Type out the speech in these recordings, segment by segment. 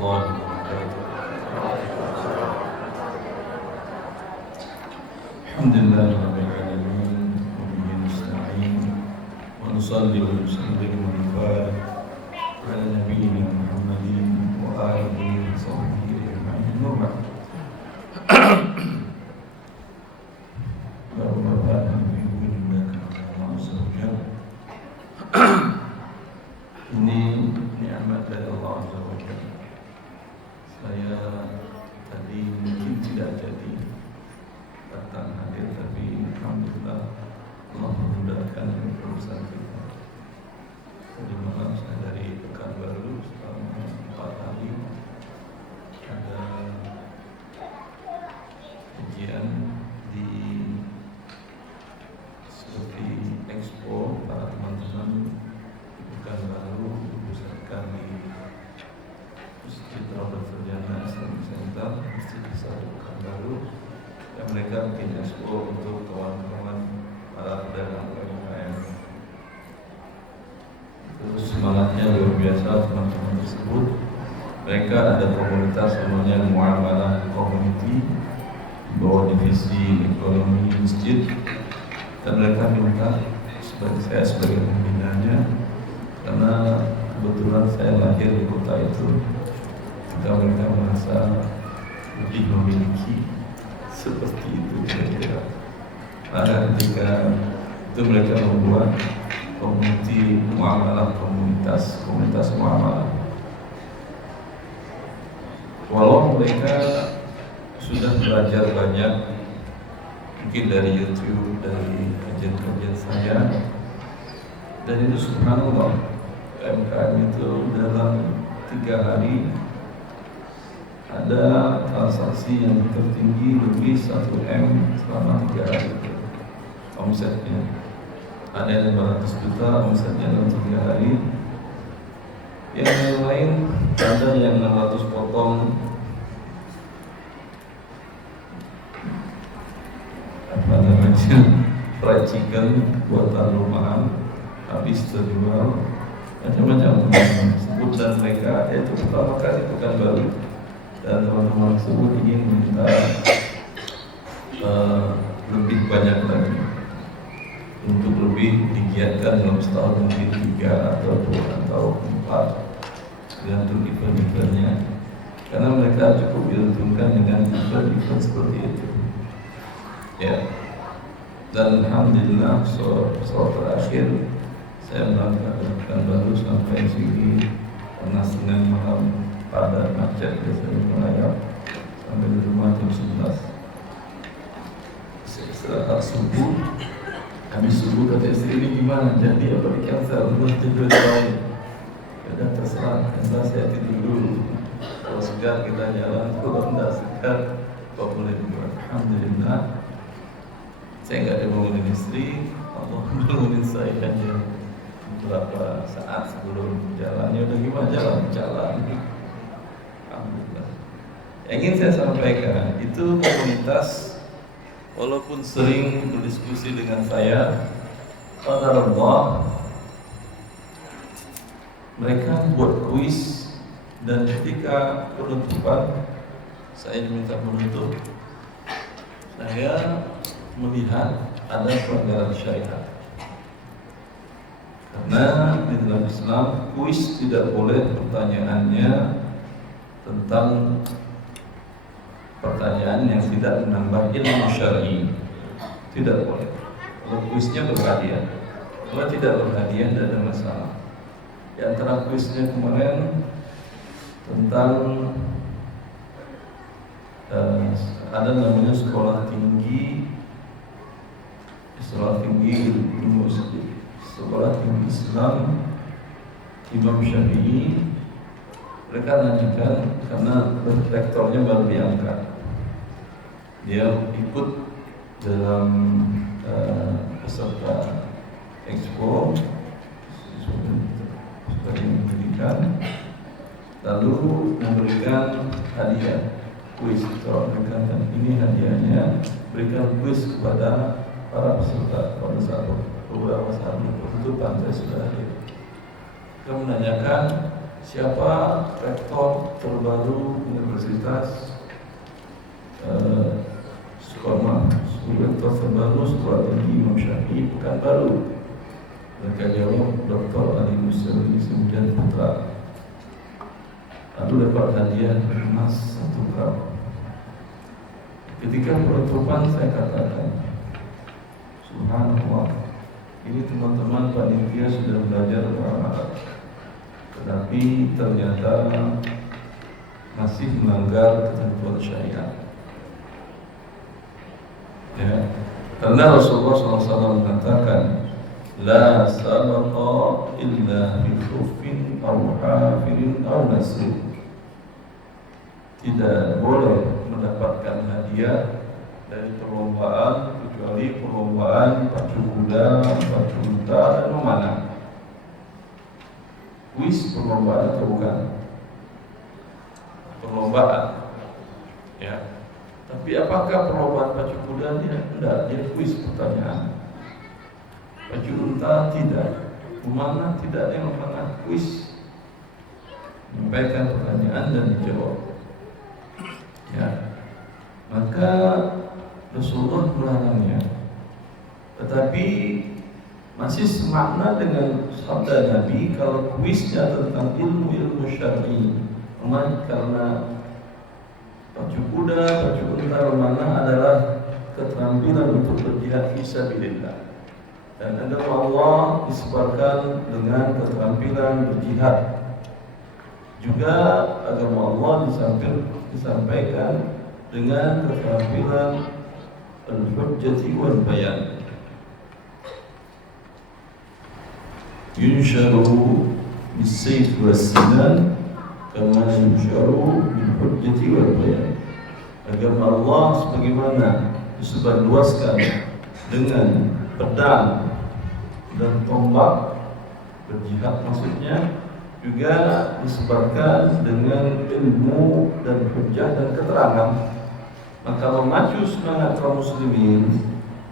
warahmatullahi wabarakatuh. Alhamdulillahirabbil alamin wa bihi nasta'in wa nusalli wa nusallim wa nubarik ala nabiyyina Muhammadin wa alihi wa sahbihi ajma'in. Bapak-bapak dan ibu dimuliakan Allah sekalian. Ini nikmat dari Allah Azza wa Jalla. Saya tadi mungkin tidak jadi datang hadir, tapi alhamdulillah Allah memudahkan urusan kita. Tadi malam saya dari Pekanbaru selama 4 hari ada kajian di seperti expo para teman-teman di Pekanbaru dipusatkan di Masjid Robert Ferdinand Islamic Center, Masjid Besar Pekanbaru. Yang mereka bikin expo untuk kawan-kawan para pedagang UMKM. Terus semangatnya luar biasa teman-teman tersebut. Mereka ada komunitas namanya Muamalah Community, bawah divisi ekonomi masjid, dan mereka minta sebagai saya sebagai pembinanya, karena kebetulan saya lahir di kota itu, jika mereka merasa lebih memiliki seperti itu kira-kira. Maka ketika itu mereka membuat komuniti muamalah, komunitas muamalah. Walau mereka sudah belajar banyak, mungkin dari YouTube, dari kajian-kajian saya, dan itu subhanallah, UMKM itu dalam 3 hari ada transaksi yang tertinggi lebih 1 M selama 3 hari itu omsetnya. Ada yang 500 juta omsetnya dalam 3 hari. Yang lain ada yang 600 potong apa namanya fried chicken buatan rumahan, habis terjual macam-macam sebut, dan mereka itu pertama kali Pekanbaru, dan teman-teman tersebut ingin minta lebih banyak lagi untuk lebih digiatkan dalam setahun, mungkin 3 atau 2 atau 4 tergantung event-eventnya, karena mereka cukup diuntungkan dengan event-event seperti itu ya. Dan alhamdulillah soal terakhir saya berangkat ke Pekanbaru sampai sini karena Senin malam pada macet, biasanya melayap sampai di rumah jam 11. Setelah subuh, habis subuh kata istri, ini gimana, jadi apa di cancel, belum tidur lagi. Sudah terserah, karena saya tidur dulu. Kalau segar kita jalan, kalau tidak segar kok boleh dibuat. Alhamdulillah saya nggak dibangunin istri, Allah bangunin saya aja beberapa saat sebelum jalannya. Udah gimana jalan. Alhamdulillah. Yang ingin saya sampaikan itu komunitas, walaupun sering berdiskusi dengan saya, qadarullah, mereka buat kuis, dan ketika penutupan saya diminta menutup, saya melihat ada pelanggaran syariat. Karena di dalam Islam kuis tidak boleh pertanyaannya tentang pertanyaan yang tidak menambah ilmu syar'i, tidak boleh. Kalau kuisnya berhadiah, kalau tidak berhadiah tidak ada masalah. Di antara kuisnya kemarin tentang ada namanya sekolah tinggi Islam Imam Syafi'i. Mereka nanyakan, karena rektornya baru diangkat, dia ikut dalam peserta expo sebagai pendidikan, lalu memberikan hadiah kuis. Kalau mereka ini hadiahnya, berikan kuis kepada para peserta pada saat beberapa saat penutupan saya sudah hadir. Kita menanyakan siapa rektor terbaru Universitas rektor terbaru Sekolah Tinggi Imam Syafi'i Pekanbaru? Mereka jawab Dr. Ali Musri Sembilan Putra. Lalu dapat hadiah emas 1 gram. Ketika penutupan saya katakan, subhanallah, ini teman-teman panitia sudah belajar bahasa Arab, tetapi ternyata masih melanggar ketentuan syariat. Ya, karena Rasulullah SAW mengatakan, la sabaqa illa bi khuffin aw hafirin aw nasir. Tidak boleh mendapatkan hadiah dari perlombaan kecuali perlombaan pacu kuda, pacu unta, dan memanah. Kuis perlombaan atau bukan? Perlombaan, ya. Tapi apakah perlombaan pacu kuda? Tidak, dia kuis pertanyaan. Pacu unta tidak, memanah tidak, yang memanah kuis, menyampaikan pertanyaan dan dijawab. Ya, maka Rasulullah melarangnya, tetapi masih semakna dengan sabda Nabi kalau kuisnya tentang ilmu syar'i. Karena pacu kuda, pacu unta, memanah adalah keterampilan untuk berjihad fisabilillah, dan agama Allah disebarkan dengan keterampilan berjihad. Juga agama Allah disampaikan dengan keterampilan al-hujjati wal bayan. Yunsharu bis-sayf was-sinan kama yunsharu bil-hujjati wal bayan. Agama Allah sebagaimana disebarluaskan dengan pedang dan tombak, berjihad maksudnya, juga disebarkan dengan ilmu dan hujjah dan keterangan. Maka memacu semangat kaum muslimin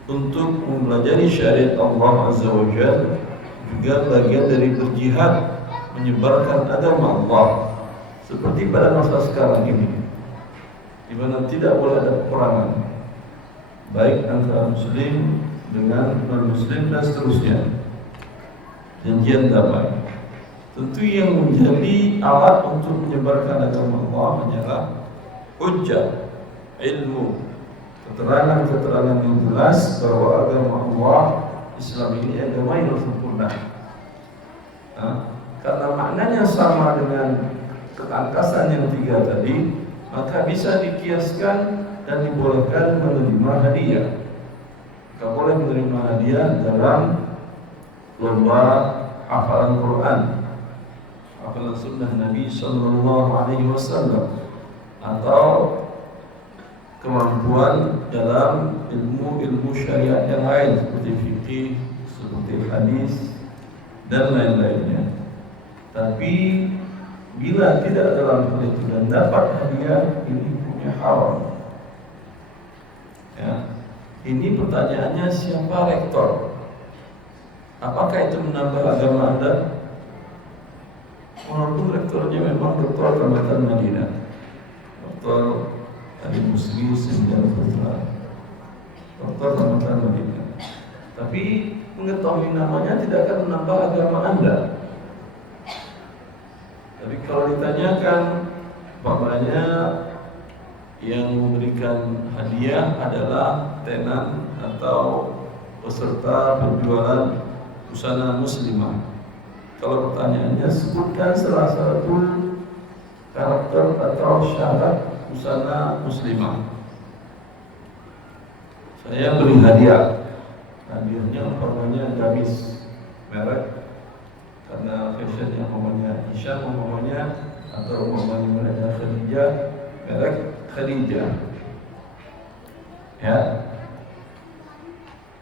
untuk mempelajari syariat Allah Azza wa Jalla juga bagian dari berjihad menyebarkan agama Allah. Seperti pada masa sekarang ini, di mana tidak boleh ada peperangan, baik antara muslim dengan non-muslim dan seterusnya. Janjian damai. Tentu yang menjadi alat untuk menyebarkan agama Allah hanyalah hujjah, ilmu, keterangan-keterangan yang jelas bahwa agama Allah Islam ini agama yang sempurna. Karena maknanya sama dengan ketangkasan yang 3 tadi, maka bisa dikiaskan dan dibolehkan menerima hadiah. Kita boleh menerima hadiah dalam lomba hafalan Quran, hafalan sunnah Nabi Sallallahu Alaihi Wasallam, atau kemampuan dalam ilmu syariat yang lain seperti fikih, seperti hadis, dan lain-lainnya. Tapi bila tidak dalam hal itu dan dapat hadiah, ini hukumnya haram. Ya. Ini pertanyaannya, siapa rektor? Apakah itu menambah agama Anda? Walaupun rektornya memang Dr. Tamatan Madinah, Dr. Ali Musri Sembilan Putra, Dr. Tamatan Madinah, tapi mengetahui namanya tidak akan menambah agama Anda. Tapi kalau ditanyakan, umpamanya yang memberikan hadiah adalah tenan atau peserta penjualan busana muslimah. Kalau pertanyaannya, sebutkan salah satu karakter atau syarat busana muslimah. Saya beri hadiah. Hadiahnya umpamanya gamis merek, karena fashion yang umpamanya Isyam umpamanya, atau umpamanya merek Khadijah, merek Khadijah. Ya,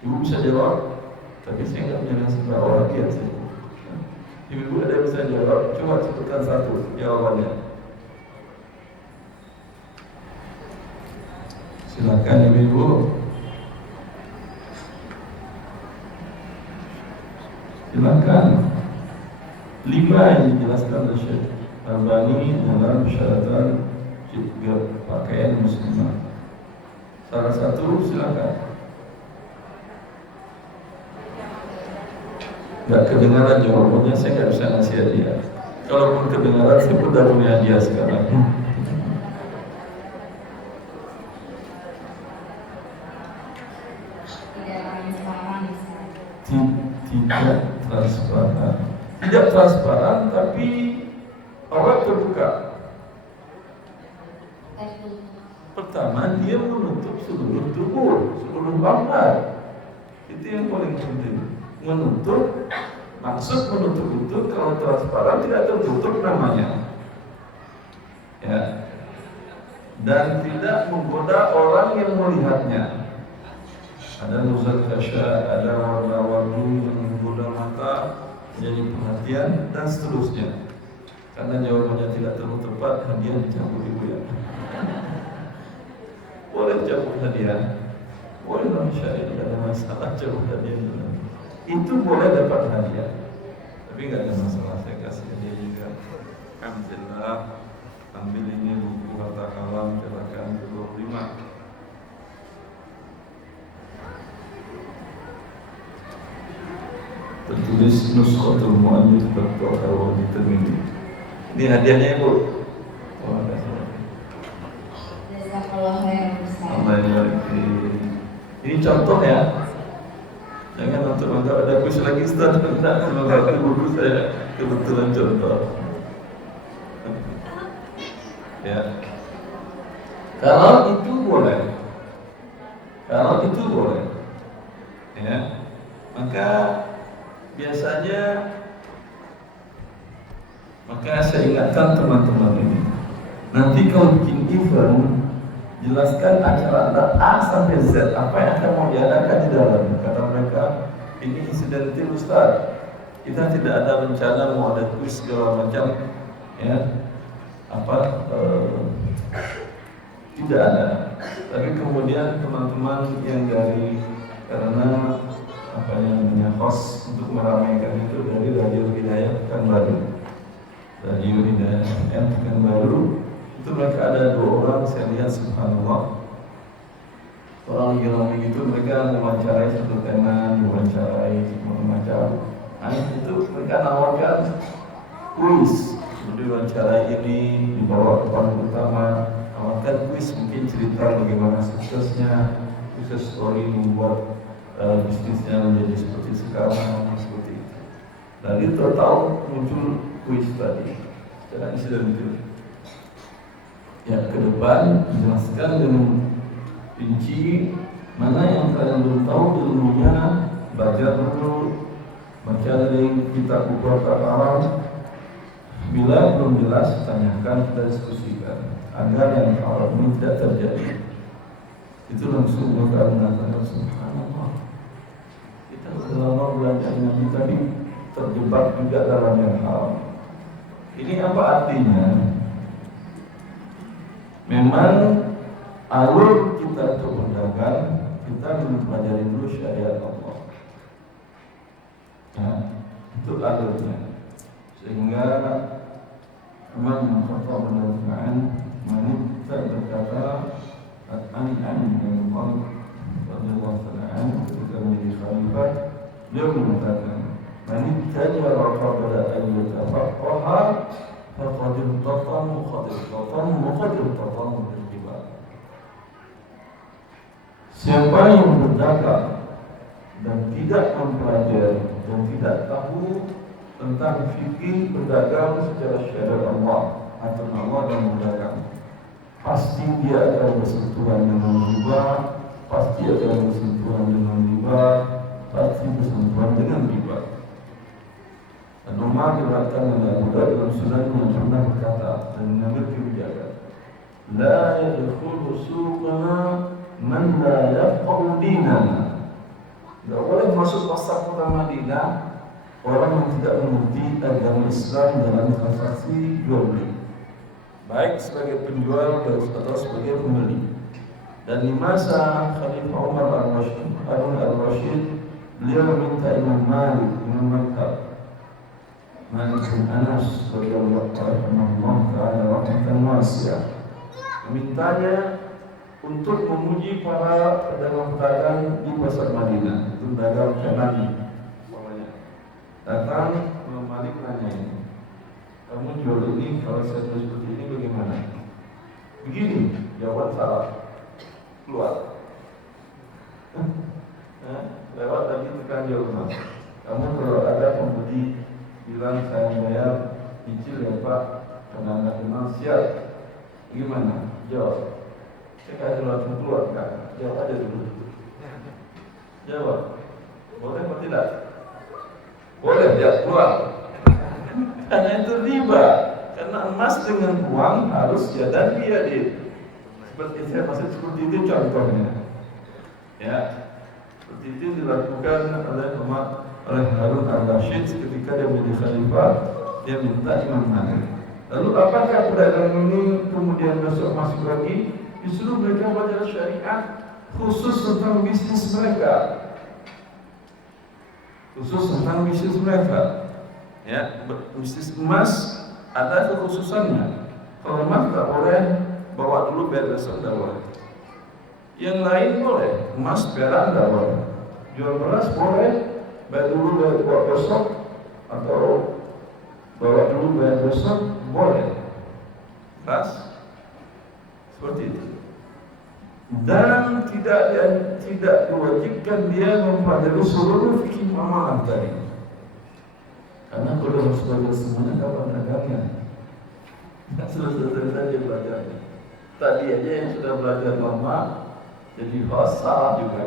Ibu bisa jawab, tapi saya nggak punya nasib orang biasa. Ibu ada yang bisa jawab? Coba sebutkan satu jawabannya. Silakan Ibu. Silakan. 5 yang dijelaskan oleh Syekh. Albani dalam persyaratan juga pakaian muslimah. Salah satu silakan. Gak kedengaran jawabannya, saya nggak bisa ngasih hadiah. Kalaupun kedengaran, saya pun udah punya hadiah sekarang. Tidak transparan. Tidak transparan, tapi aurat terbuka. Pertama, dia menutup seluruh tubuh, seluruh bangkai. Itu yang paling penting. Menutup, maksud menutup itu kalau transparan tidak tertutup namanya. Ya. Dan tidak menggoda orang yang melihatnya. Ada nuzul kasya, ada warna-warni yang menggoda mata, jadi perhatian dan seterusnya. Karena jawabannya tidak terlalu tepat, hadiah dicabut ibu ya. Boleh cabut hadiah, boleh dong syahid, tidak ada masalah cabut hadiah dulu. Itu boleh dapat hadiah, tapi nggak ada masalah, saya kasih hadiah juga. Alhamdulillah, ambil ini buku harta kalam cetakan 25. Tertulis Nuskhatul Mu'allif Dr. Al-Wadi Tirmidzi. Ini hadiahnya Ibu. Oh, ini contoh ya. Jangan untuk ada kuis lagi Ustaz. Semoga buku saya kebetulan contoh. Ya. Kalau itu boleh. Kalau itu boleh. Ya. Maka biasanya saya ingatkan teman-teman ini, nanti kalau bikin event, jelaskan acara Anda A sampai Z, apa yang akan mau diadakan di dalam. Kata mereka, ini insidentil Ustaz, kita tidak ada rencana mau ada kuis segala macam, ya, tidak ada. Tapi kemudian teman-teman yang dari, karena apa yang namanya host untuk meramaikan itu dari Radio Hidayah Pekanbaru, Radio Hidayah FM Pekanbaru, itu mereka ada 2 orang, saya lihat subhanallah, orang lagi ramai gitu, mereka mewawancarai satu tema, mewawancarai semua macam. Nah itu mereka nawarkan kuis, diwawancarai ini dibawa ke panggung utama, nawarkan kuis, mungkin cerita bagaimana suksesnya, sukses story membuat bisnisnya menjadi seperti sekarang, seperti itu. Lalu tahu muncul kuis tadi secara insidentil. Ya, ke depan jelaskan dengan rinci mana yang kalian belum tahu ilmunya, baca dulu, baca dari kitab buku haram. Bila belum jelas, tanyakan, kita diskusikan agar yang haram ini tidak terjadi. Itu langsung mereka mengatakan subhanallah, kita sudah lama belajar Nabi tadi terjebak juga dalam yang haram. Ini apa artinya? Memang alur kita untuk berdagang, kita mempelajari dulu syariat Allah. Ya, itu alurnya. Sehingga Imam Mustafa bin Manit berkata, An-An bin Malik radhiyallahu ta'ala ketika menjadi khalifah, beliau mengatakan, "Man tajara qabla an yatafaqqaha faqad irtatan bil riba." Siapa yang berdagang dan tidak mempelajari dan tidak tahu tentang fikih berdagang secara syariat Allah, aturan Allah dan berdagang, pasti dia akan bersentuhan dengan riba, pasti akan bersentuhan dengan riba, pasti bersentuhan dengan riba. Dan Umar diriwayatkan oleh Abu Dawud dalam Sunan yang pernah berkata dan mengambil kebijakan, la yadkhulu suqana man la yafqahu dinana. Tidak boleh masuk pasar kota Madinah orang yang tidak mengerti agama Islam dalam transaksi jual beli, baik sebagai penjual atau sebagai pembeli. Dan di masa Khalifah Umar Al-Rashid, beliau meminta Imam Malik, Imam Mazhab, Malik bin Anas radhiyallahu ta'ala rahmatan wasi'ah memintanya untuk memuji para pedagang-pedagang di pasar Madinah, itu pedagang Kanani. Datang Malik nanya ini, kamu jual ini kalau saya jual seperti ini bagaimana? Begini, jawab salah, keluar. Lewat tadi tekan jauh mas. Kamu kalau ada pembeli bilang saya bayar cicil ya Pak, karena nggak kenal siap. Gimana? Jawab. Saya kasih langsung keluar kan? Jawab aja dulu. Jawab. Boleh atau tidak? Boleh ya keluar. Karena itu riba. Karena emas dengan uang harus ya dan dia. Seperti saya maksud seperti itu contohnya. Ya. Seperti itu dilakukan oleh Harun al-Rashid ketika dia menjadi khalifah, dia minta Imam Malik. Lalu apakah pedagang ini kemudian besok masuk lagi? Justru mereka belajar syariat khusus tentang bisnis mereka. Khusus tentang bisnis mereka. Ya, bisnis emas ada kekhususannya. Kalau emas tak boleh bawa dulu biar besok tak boleh. Yang lain boleh, emas perak tak boleh. Jual beras boleh, bayar dulu bawa besok atau bawa dulu bayar besok boleh. Beras seperti itu. Dan tidak diwajibkan dia mempelajari seluruh fikih muamalah tadi. Karena kalau harus belajar semuanya kapan dagangnya? Tidak selesai saja belajarnya. Tadi aja yang sudah belajar lama jadi salah juga.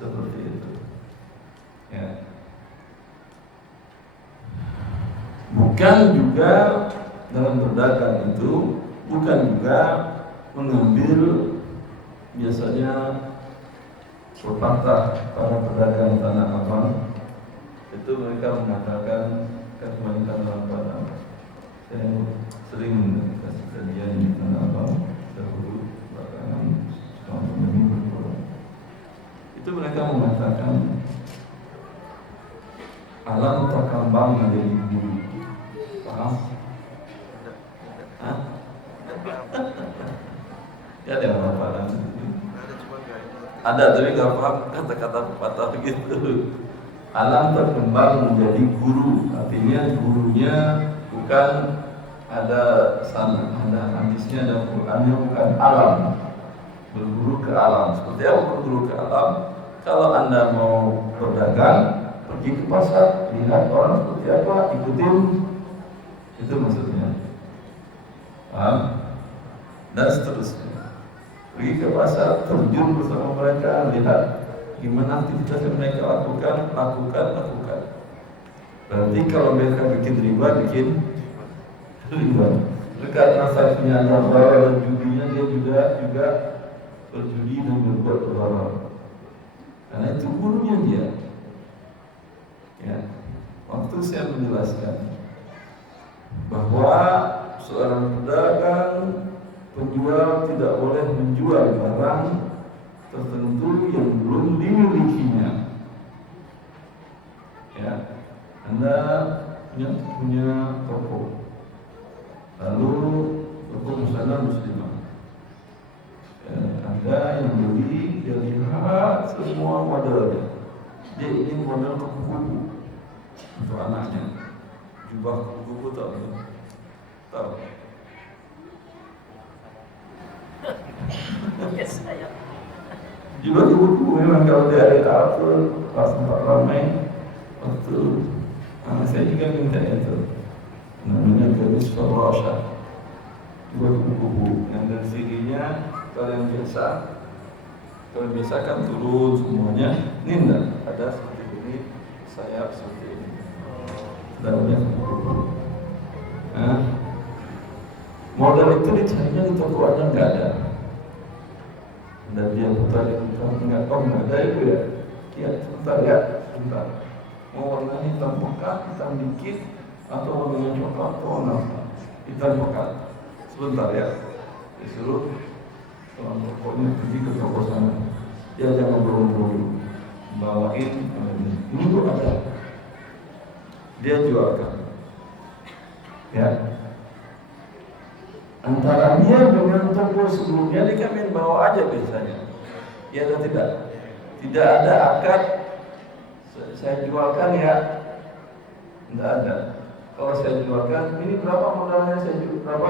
Seperti itu. Ya. Bukan juga dalam berdagang itu bukan juga mengambil biasanya pepatah para pedagang Tanah Abang itu mereka mengatakan kembalikan dalam Padang. Saya sering kasih kajian di Tanah Abang dahulu belakangan selama pandemi berkurang. Itu mereka mengatakan alam terkembang menjadi guru. Paham? Hah? Ya ada orang Padang. Ada tapi nggak paham kata-kata pepatah begitu. Alam terkembang menjadi guru, artinya gurunya bukan ada sana, ada hadisnya, ada Qurannya, bukan alam. Berguru ke alam. Seperti apa berguru ke alam? Kalau Anda mau berdagang, pergi ke pasar, lihat orang seperti apa, ikutin. Itu maksudnya. Paham? Dan seterusnya. Pergi ke pasar, terjun bersama mereka, lihat gimana aktivitas yang mereka lakukan. Berarti kalau mereka bikin riba, mereka transaksinya ada dan judinya dia juga berjudi dan berbuat berharam. Karena itu gurunya dia. Ya, waktu saya menjelaskan bahwa seorang pedagang penjual tidak boleh menjual barang tertentu yang belum dimilikinya. Ya, Anda punya toko, lalu toko misalnya muslimah. Anda yang beli, dia lihat semua modelnya. Dia ingin model kupu-kupu untuk anaknya. Jubah kupu-kupu tahu? Juga kupu-kupu memang kalau di hari Arab pas tempat ramai, waktu anak saya juga minta itu, namanya garis farasha. Juga kupu-kupu yang dari sininya kalau yang biasa kan turun semuanya. Ini enggak, ada seperti ini, sayap seperti ini. Dalamnya kupu-kupu. Nah, model itu dicarinya di toko Anda nggak ada. Dan dia putar nggak ada itu ya. Ya, sebentar. Mau warna hitam pekat, hitam dikit, atau warna coklat, atau warna hitam pekat. Sebentar ya. Disuruh pokoknya pergi ke toko sana. Dia jangan buru-buru bawain ini tuh ada. dia jualkan. Ya, antara dia dengan toko sebelumnya dia kan main bawa aja biasanya. Ya atau tidak? Tidak ada akad saya jualkan ya, tidak ada. Kalau saya jualkan, ini berapa modalnya saya jual, berapa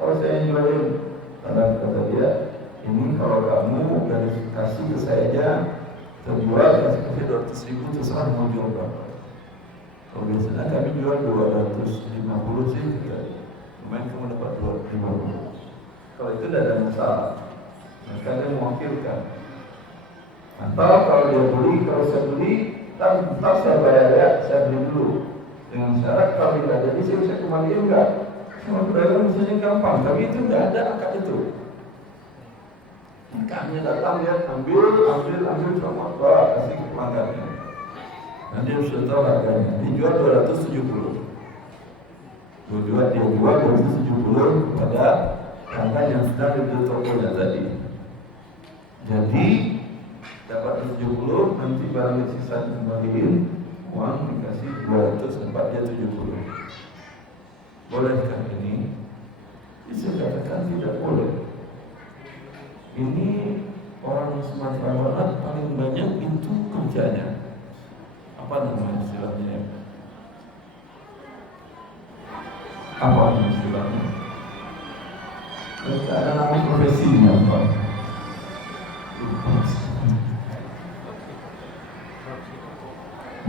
kalau saya jualin? Karena kata dia, ini kalau kamu dari kasih ke saya aja terjual, kasih 200.000 terserah mau jual berapa. Kalau biasanya kami jual 250 sih, lumayan kamu dapat 250. Kalau itu tidak ada masalah, maka dia mewakilkan. Atau kalau dia beli, kalau saya beli, tetap saya bayar ya, saya beli dulu. Dengan syarat kalau tidak jadi saya bisa kembaliin enggak? Sama pedagang misalnya gampang, tapi itu tidak ada akad itu. Kami datang ya, ambil sama Pak, kasih ke pelanggannya. Nanti sudah tahu harganya, dijual 270. Dia jual 270 kepada pelanggan yang sedang di tokonya tadi. Jadi dapat 70, nanti barang yang sisa dikembaliin, uang dikasih 200, tempat dia 70. Bolehkah ini? Bisa katakan tidak boleh. Ini orang Sumatera Barat paling banyak itu kerjanya. Apa namanya istilahnya? Apa istilahnya? Mereka ada nama profesinya, Pak.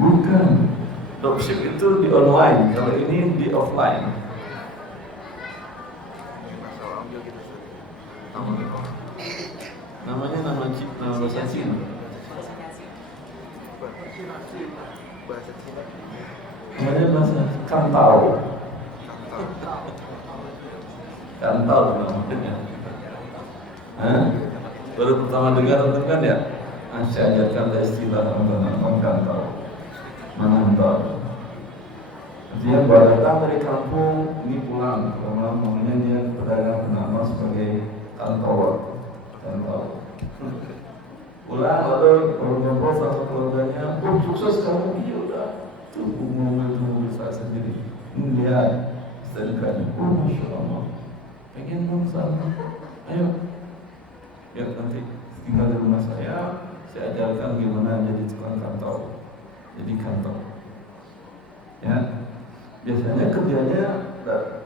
Bukan. Dropship itu di online, kalau ini di offline. Namanya nama bahasa Cina. Namanya bahasa Kantau. Kantau namanya. Baru pertama dengar itu kan ya? Saya ajarkan istilah nama Kantau. Menantau. Dia baru datang dari kampung, ini pulang. Namanya dia pedagang bernama sebagai Kantau. Pulang lalu ngobrol sama keluarganya, sukses kamu, iya udah tuh mobil saya sendiri. Ini lihat istrinya, Masya Allah, pengen dong sama, ayo ya nanti tinggal di rumah saya ajarkan gimana jadi tukang kantau, jadi kantau. Ya, biasanya kerjanya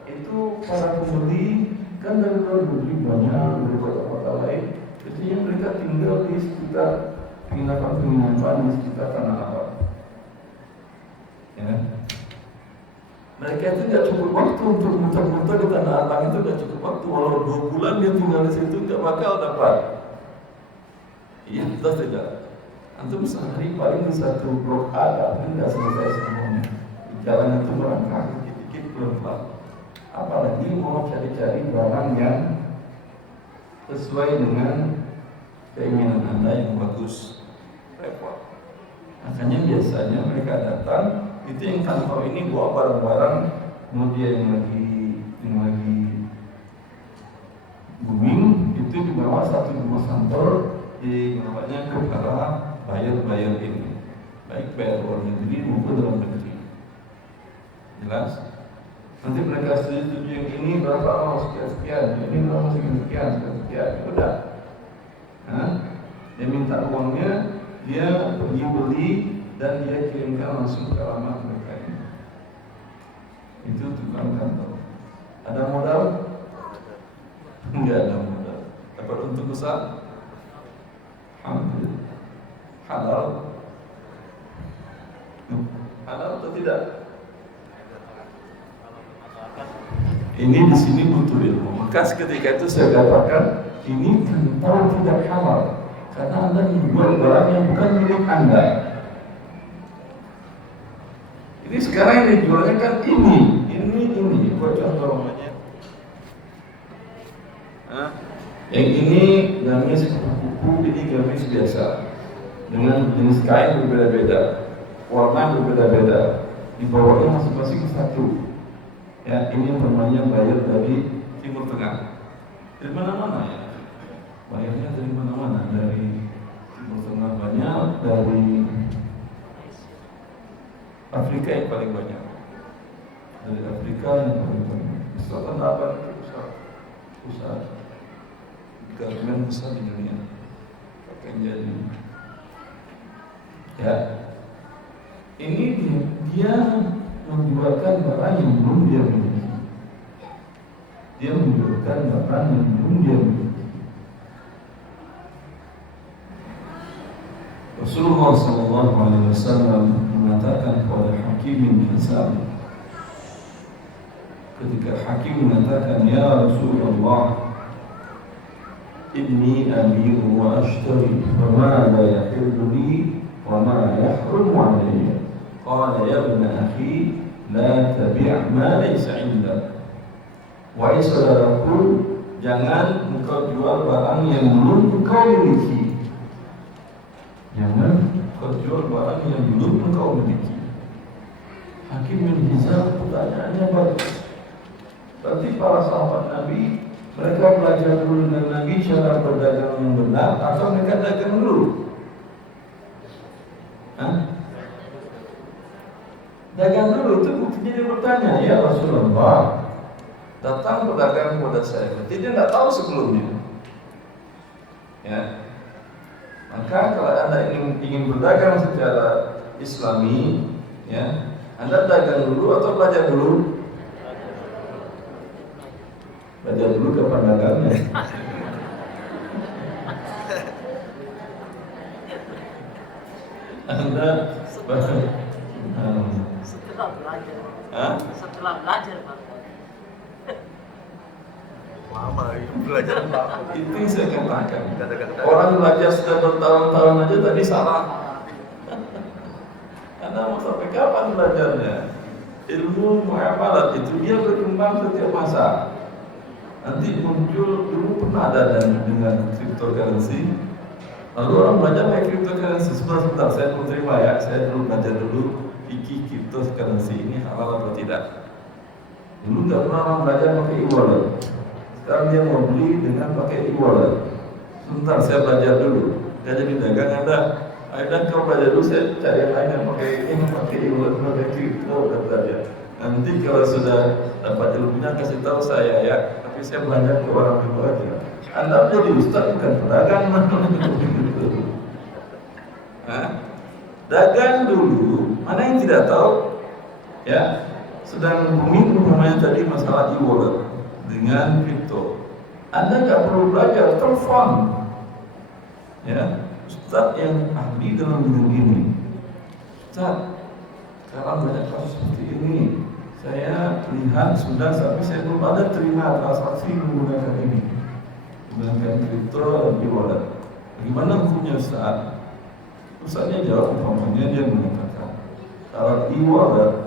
itu para pembeli kan dari luar negeri banyak dari kota-kota lain. Biasanya mereka tinggal di sekitar penginapan di sekitar Tanah Abang. Ya. Mereka itu tidak cukup waktu untuk muter-muter di Tanah Abang, itu tidak cukup waktu. Walau 2 bulan dia tinggal di situ tidak bakal dapat. Iya, atau tidak? Antum sehari paling di satu blok A, tapi tidak selesai semuanya. Jalan itu melangkah dikit-dikit belum Pak. Apalagi mau cari-cari barang yang sesuai dengan keinginan Anda yang bagus, repot. Makanya biasanya mereka datang, itu yang kantor ini bawa barang-barang, kemudian yang lagi booming itu dibawa satu rumah kantor, dibawanya ke para buyer ini, baik bayar luar negeri maupun dalam negeri. Jelas? Nanti mereka setuju yang ini berapa mau sekian, ini berapa sekian, udah. Dia minta uangnya, dia pergi beli dan dia kirimkan langsung ke alamat mereka ini. Itu tukang kantor. Ada modal? Enggak ada modal. Dapat untung besar? Alhamdulillah. Halal? Halal atau tidak? Ini di sini butuh ilmu. Maka ketika itu saya katakan ini kantau tidak halal karena Anda menjual barang yang bukan milik Anda. Ini sekarang yang dijualnya kan ini. Buat contoh. Yang ini gamis kuku, ini gamis biasa dengan jenis kain berbeda-beda, warna berbeda-beda, di bawahnya masing-masing satu. Ya, ini namanya bayar dari Timur Tengah. Dari mana-mana ya. Bayarnya dari mana-mana, dari Timur Tengah banyak, dari Afrika yang paling banyak. yang paling penting. Misalkan apa pusat government besar di dunia, apa yang jadi? Ya, ini dia menjualkan barang yang belum dia miliki. Dia menjualkan barang yang belum dia miliki. Rasulullah SAW mengatakan kepada Hakim bin Hizam, ketika Hakim mengatakan, ya Rasulullah, inni abi'u wa ashtari, fama la yahillu li wa ma yahrumu alayya. Qala ya ibna akhi, la tabi' ma laysa 'indak. Wahai saudaraku, jangan engkau jual barang yang belum engkau miliki. Jangan engkau jual barang yang belum engkau miliki. Hakim bin Hizam pertanyaannya bagus. Berarti para sahabat Nabi, mereka belajar dulu dengan Nabi cara berdagang yang benar, atau mereka dagang dulu? Dagang dulu, itu buktinya dia bertanya, ya Rasulullah, datang pedagang kepada saya, berarti dia tidak tahu sebelumnya. Ya, maka kalau anda ingin berdagang secara Islami, ya, anda dagang dulu atau belajar dulu? Belajar dulu kapan dagangnya. Anda setelah belajar. Setelah belajar, Pak. Lama belajar lama. Itu yang saya katakan. Orang belajar sudah bertahun-tahun aja tadi salah. Anda mau sampai kapan belajarnya? Ilmu muamalat itu dia berkembang setiap masa. Nanti muncul, dulu pernah ada dengan cryptocurrency. Lalu orang belajar pakai cryptocurrency. Sebentar, saya belum terima ya. Saya dulu belajar dulu fikih cryptocurrency ini halal atau tidak. Dulu nggak pernah orang belajar pakai e-wallet. Sekarang dia mau beli dengan pakai e-wallet. Sebentar, saya belajar dulu. Dia jadi dagang Anda. Ayo dan kau belajar dulu, saya cari yang lain yang pakai ini, pakai e-wallet, pakai crypto, kata dia. Nanti kalau sudah dapat ilmunya kasih tahu saya ya. Tapi saya belajar ke orang dulu aja. Anda jadi ustaz bukan pedagang. Dagang dulu. Mana yang tidak tahu? Ya, sedang booming namanya tadi masalah e-wallet dengan kripto. Anda nggak perlu belajar, telepon. Ya, ustaz yang ahli dalam bidang ini. Ustaz, sekarang banyak kasus seperti ini. Saya lihat sudah, tapi saya belum ada terima transaksi menggunakan ini, menggunakan kripto dan e-wallet. Bagaimana hukumnya Ustaz? Ustaznya jawab, umpamanya dia mengatakan, kalau e-wallet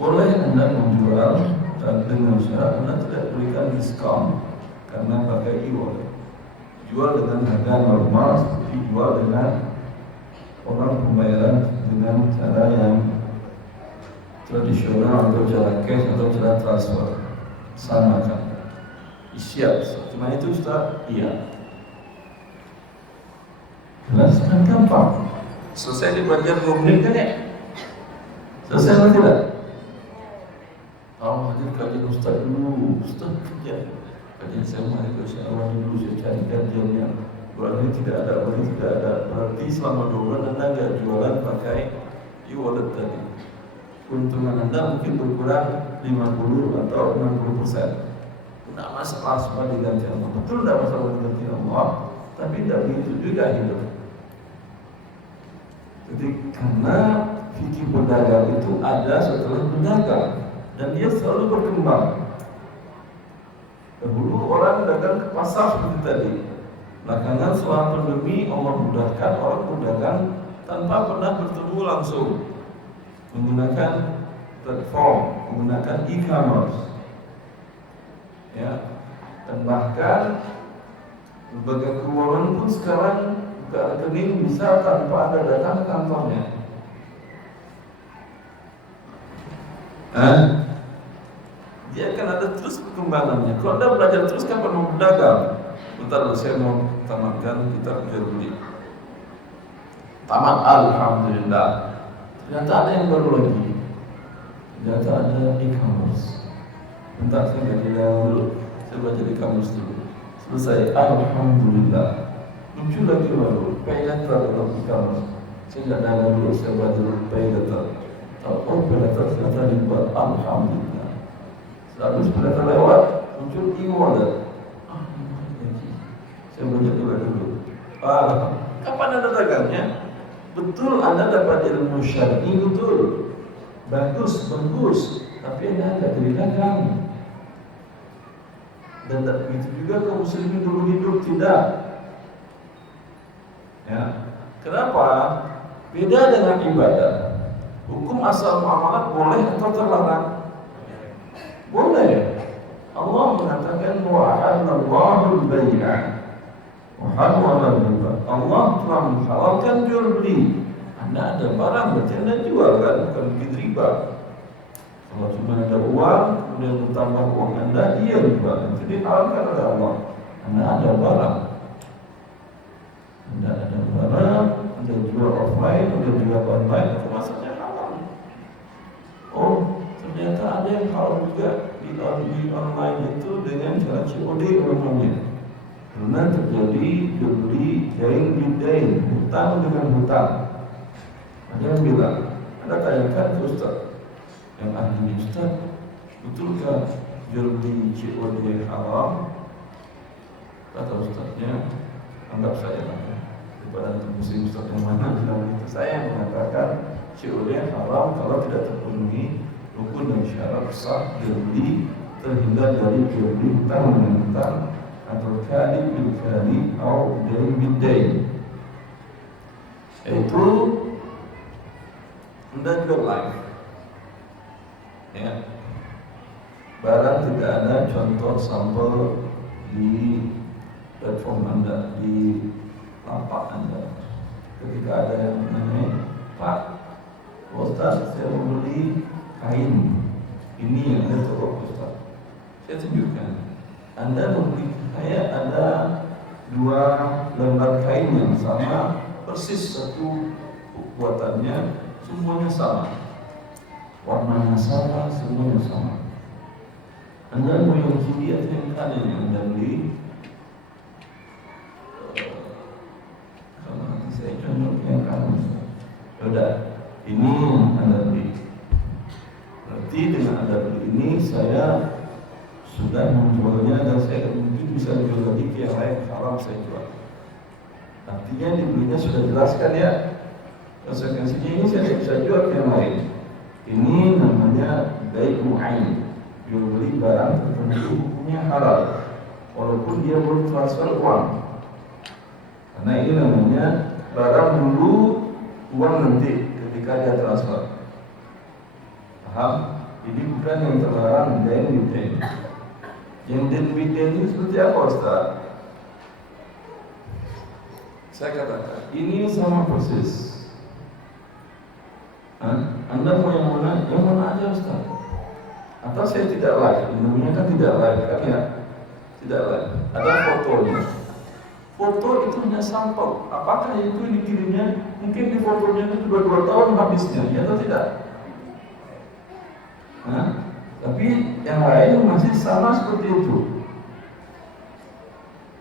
boleh Anda menjual dan dengan syarat Anda tidak berikan diskon karena pakai e-wallet. Jual dengan harga normal seperti jual dengan orang pembayaran dengan cara yang tradisional atau cara cash atau cara transfer, sama kan? Siap, cuma itu Ustaz? Iya. Jelas kan gampang. Selesai dibaca 2 menit kan ya? Selesai atau tidak? Kalau hadir kajian Ustaz dulu, Ustaz kerja. Kajian saya mari ke Syawal dulu, saya cari kajiannya. Bulan ini tidak ada, bulan ini tidak ada. Berarti selama 2 bulan Anda nggak jualan pakai e-wallet tadi. Keuntungan Anda mungkin berkurang 50 atau 60%. Tidak masalah semua diganti Allah. Betul tidak masalah diganti Allah, tapi tidak begitu juga hidup. Jadi karena fikih berdagang itu ada setelah berdagang dan dia selalu berkembang. Dahulu orang dagang ke pasar seperti tadi. Belakangan setelah pandemi Allah mudahkan orang berdagang tanpa pernah bertemu langsung, menggunakan platform, menggunakan e-commerce. Ya, dan bahkan lembaga keuangan pun sekarang buka rekening bisa tanpa Anda datang ke kantornya. Dia akan ada terus perkembangannya. Kalau Anda belajar terus, kapan mau berdagang? Bentar dulu, saya mau tamatkan kitab jual beli. Tamat, alhamdulillah. Ternyata ada yang baru lagi. Ternyata ada e-commerce. Bentar, saya baca dulu. Saya baca e-commerce dulu. Selesai. Alhamdulillah. Muncul lagi baru. Pay letter dalam e-commerce. Saya tidak ada dulu. Saya baca dulu pay letter. Oh, pay letter ternyata dibuat. Alhamdulillah. Sehabis pay letter lewat, muncul e-wallet. Saya baca dulu. Kapan Anda dagangnya? Betul, Anda dapat ilmu syar'i, betul. Bagus. Tapi Anda tidak jadi dagang. Dan begitu juga kaum muslimin dulu hidup, tidak. Ya. Kenapa? Beda dengan ibadah. Hukum asal muamalah boleh atau terlarang? Boleh. Allah mengatakan wa'ahallallahu al-bay'a Muhammad riba. Allah telah menghalalkan jual beli. Anda ada barang, berarti Anda jual kan, bukan bikin riba. Kalau cuma ada uang, kemudian bertambah uang Anda, iya riba. Itu dihalalkan oleh Allah. Anda ada barang, Anda jual offline, Anda jual online, itu maksudnya halal. Oh, ternyata ada yang halal juga di online itu dengan cara COD namanya. Karena terjadi jual beli dain bidain, hutang dengan hutang. Ada yang bilang, Anda tanyakan ke Ustaz yang ahli, Ustaz, betulkah jual beli COD haram? Kata Ustaznya, anggap saya lah, daripada muslim Ustaz yang mana bilang itu, saya yang mengatakan COD haram kalau tidak terpenuhi rukun dan syarat sah jual beli, terhindar dari jual beli hutang dengan hutang, atau kali bil kali atau dain bil dain. Itu Anda jual live, ya. Barang tidak ada contoh sampel di platform Anda, di lapak Anda. Ketika ada yang menanya, Pak Ustaz, saya mau beli kain ini yang ada toko Ustaz, saya tunjukkan. Anda membeli, saya ada 2 lembar kain yang sama, persis satu buatannya, semuanya sama, warnanya sama, semuanya sama. Anda mau yang kiri atau yang kanan yang Anda beli? Kalau nanti saya contoh yang kanan, sudah, ini yang Anda beli. Berarti dengan Anda beli ini, saya sudah menjualnya dan saya mungkin bisa jual lagi ke yang lain, haram saya jual. Artinya dibelinya sudah jelaskan ya. Konsekuensinya ini saya tidak bisa jual ke yang lain. Ini namanya bai'u ain, jual beli barang tertentu hukumnya halal, walaupun dia belum transfer uang. Karena ini namanya barang dulu, uang nanti ketika dia transfer. Paham? Ini bukan yang terlarang dain bidain. Yang dain bidain ini seperti apa Ustaz? Saya katakan, ini sama persis. Anda mau yang mana? Yang mana aja Ustaz? Atau saya tidak live, namanya kan tidak live kan ya? Tidak live. Ada fotonya. Foto itu hanya sampel. Apakah itu dikirimnya? Mungkin di fotonya itu sudah 2 tahun habisnya, ya atau tidak? Tapi yang lain masih sama seperti itu.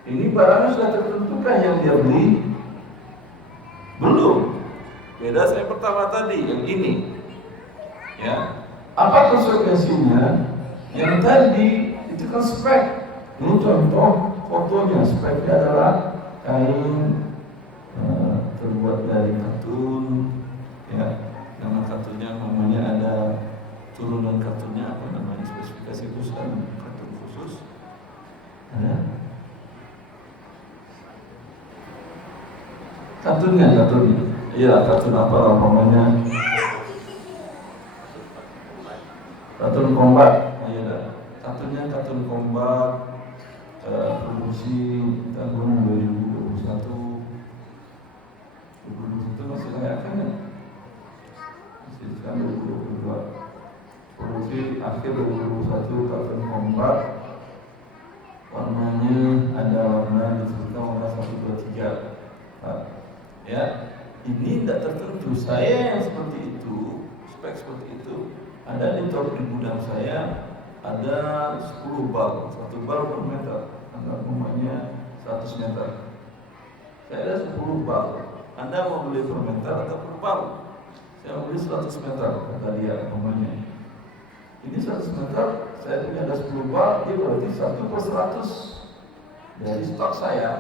Ini barangnya sudah tertentukan yang dia beli? Belum. Beda saya pertama tadi, yang ini. Ya. Apa konsekuensinya? Yang tadi itu kan spek. Ini contoh fotonya. Speknya adalah kain terbuat dari katun. Ya. Nama katunnya namanya ada turunan katunnya, apa namanya, spesifikasi khusus kan, katun khusus ada katunnya, iya katun apa namanya, katun kombat, iya katunnya katun kombat, produksi tahun 2021 masih layak kan ya, masih sekarang 2022. Produksi akhir 2021 katun kombat, warnanya ada warna disebutkan warna 123. Ya, ini tidak tertentu. Saya yang seperti itu seperti itu. Ada di gudang saya ada 10 bal, 1 bal per meter, umumnya 100 meter. Saya ada 10 bal. Anda mau beli per meter atau per bal? Saya mau beli 100 meter, kata dia umumnya. Ini 100 meter, saya punya ada 10 bal, dia berarti 1 per 100 dari stok saya.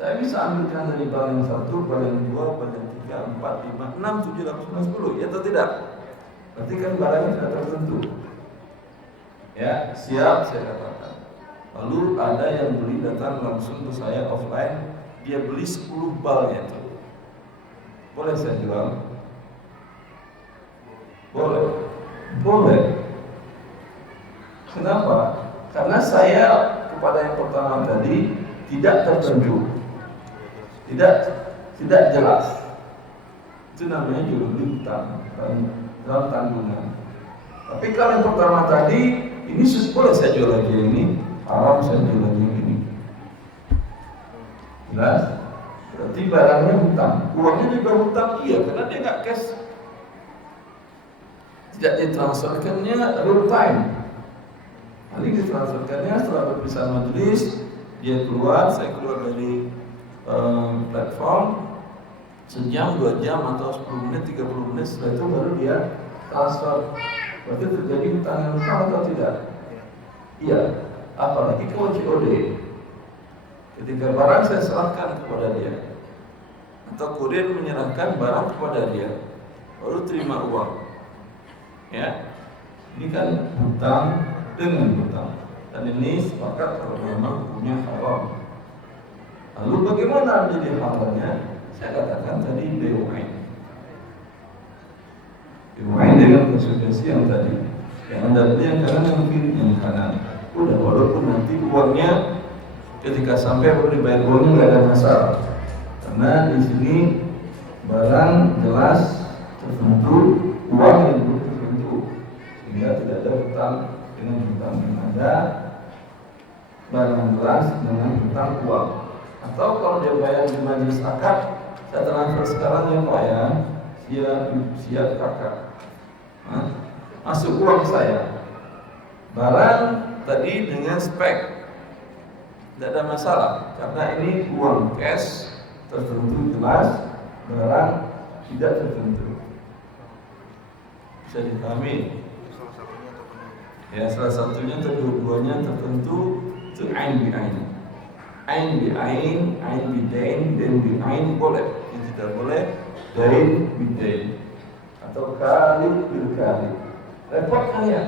Saya bisa ambilkan dari bal yang 1, bal yang 2, bal yang 3, 4, 5, 6, 7, 8, 9, 10, ya atau tidak? Berarti kan barangnya tidak tertentu. Ya, siap saya katakan. Lalu ada yang beli datang langsung ke saya offline, dia beli 10 balnya itu. Boleh saya jual? Boleh. Boleh. Kenapa? Karena saya kepada yang pertama tadi tidak tertentu. Tidak jelas. Itu namanya jual beli hutang dalam tanggungan. Tapi kalau yang pertama tadi, ini boleh saya jual lagi ini, haram saya jual lagi ini. Jelas? Berarti barangnya hutang, uangnya juga hutang, iya, karena dia nggak cash. Tidak ditransferkannya real time. Paling ditransferkannya setelah perpisahan majelis, dia keluar, saya keluar dari platform, sejam, 2 jam, atau 10 menit, 30 menit, setelah itu baru dia transfer. Berarti terjadi hutang yang hutang atau tidak? Iya, apalagi kalau COD. Ketika barang saya serahkan kepada dia, atau kurir menyerahkan barang kepada dia, baru terima uang. Ya, ini kan hutang dengan hutang, dan ini sepakat kalau memang punya haram. Lalu bagaimana menjadi haramnya? Saya katakan tadi BUM dengan konsekuensi yang tadi, yang Anda beli yang kanan, yang kiri, yang kanan. Udah, walaupun nanti uangnya ketika sampai baru dibayar uangnya nggak ada masalah, karena di sini barang jelas tertentu, uang yang belum tertentu, sehingga tidak ada hutang dengan hutang yang ada, barang jelas dengan hutang uang. Atau kalau dia bayar di majelis akad, saya transfer sekarang ya Pak ya, siap kakak, masuk uang saya, barang tadi dengan spek. Tidak ada masalah, karena ini uang cash tertentu jelas, barang tidak tertentu. Bisa dipahami? Ya, salah satunya atau dua-duanya tertentu, itu ain bi ain. Ain bi ain, ain bi dain, dain bi ain boleh. Yang tidak boleh, dain bi dain. Atau kali bil kali. Repot kan ya?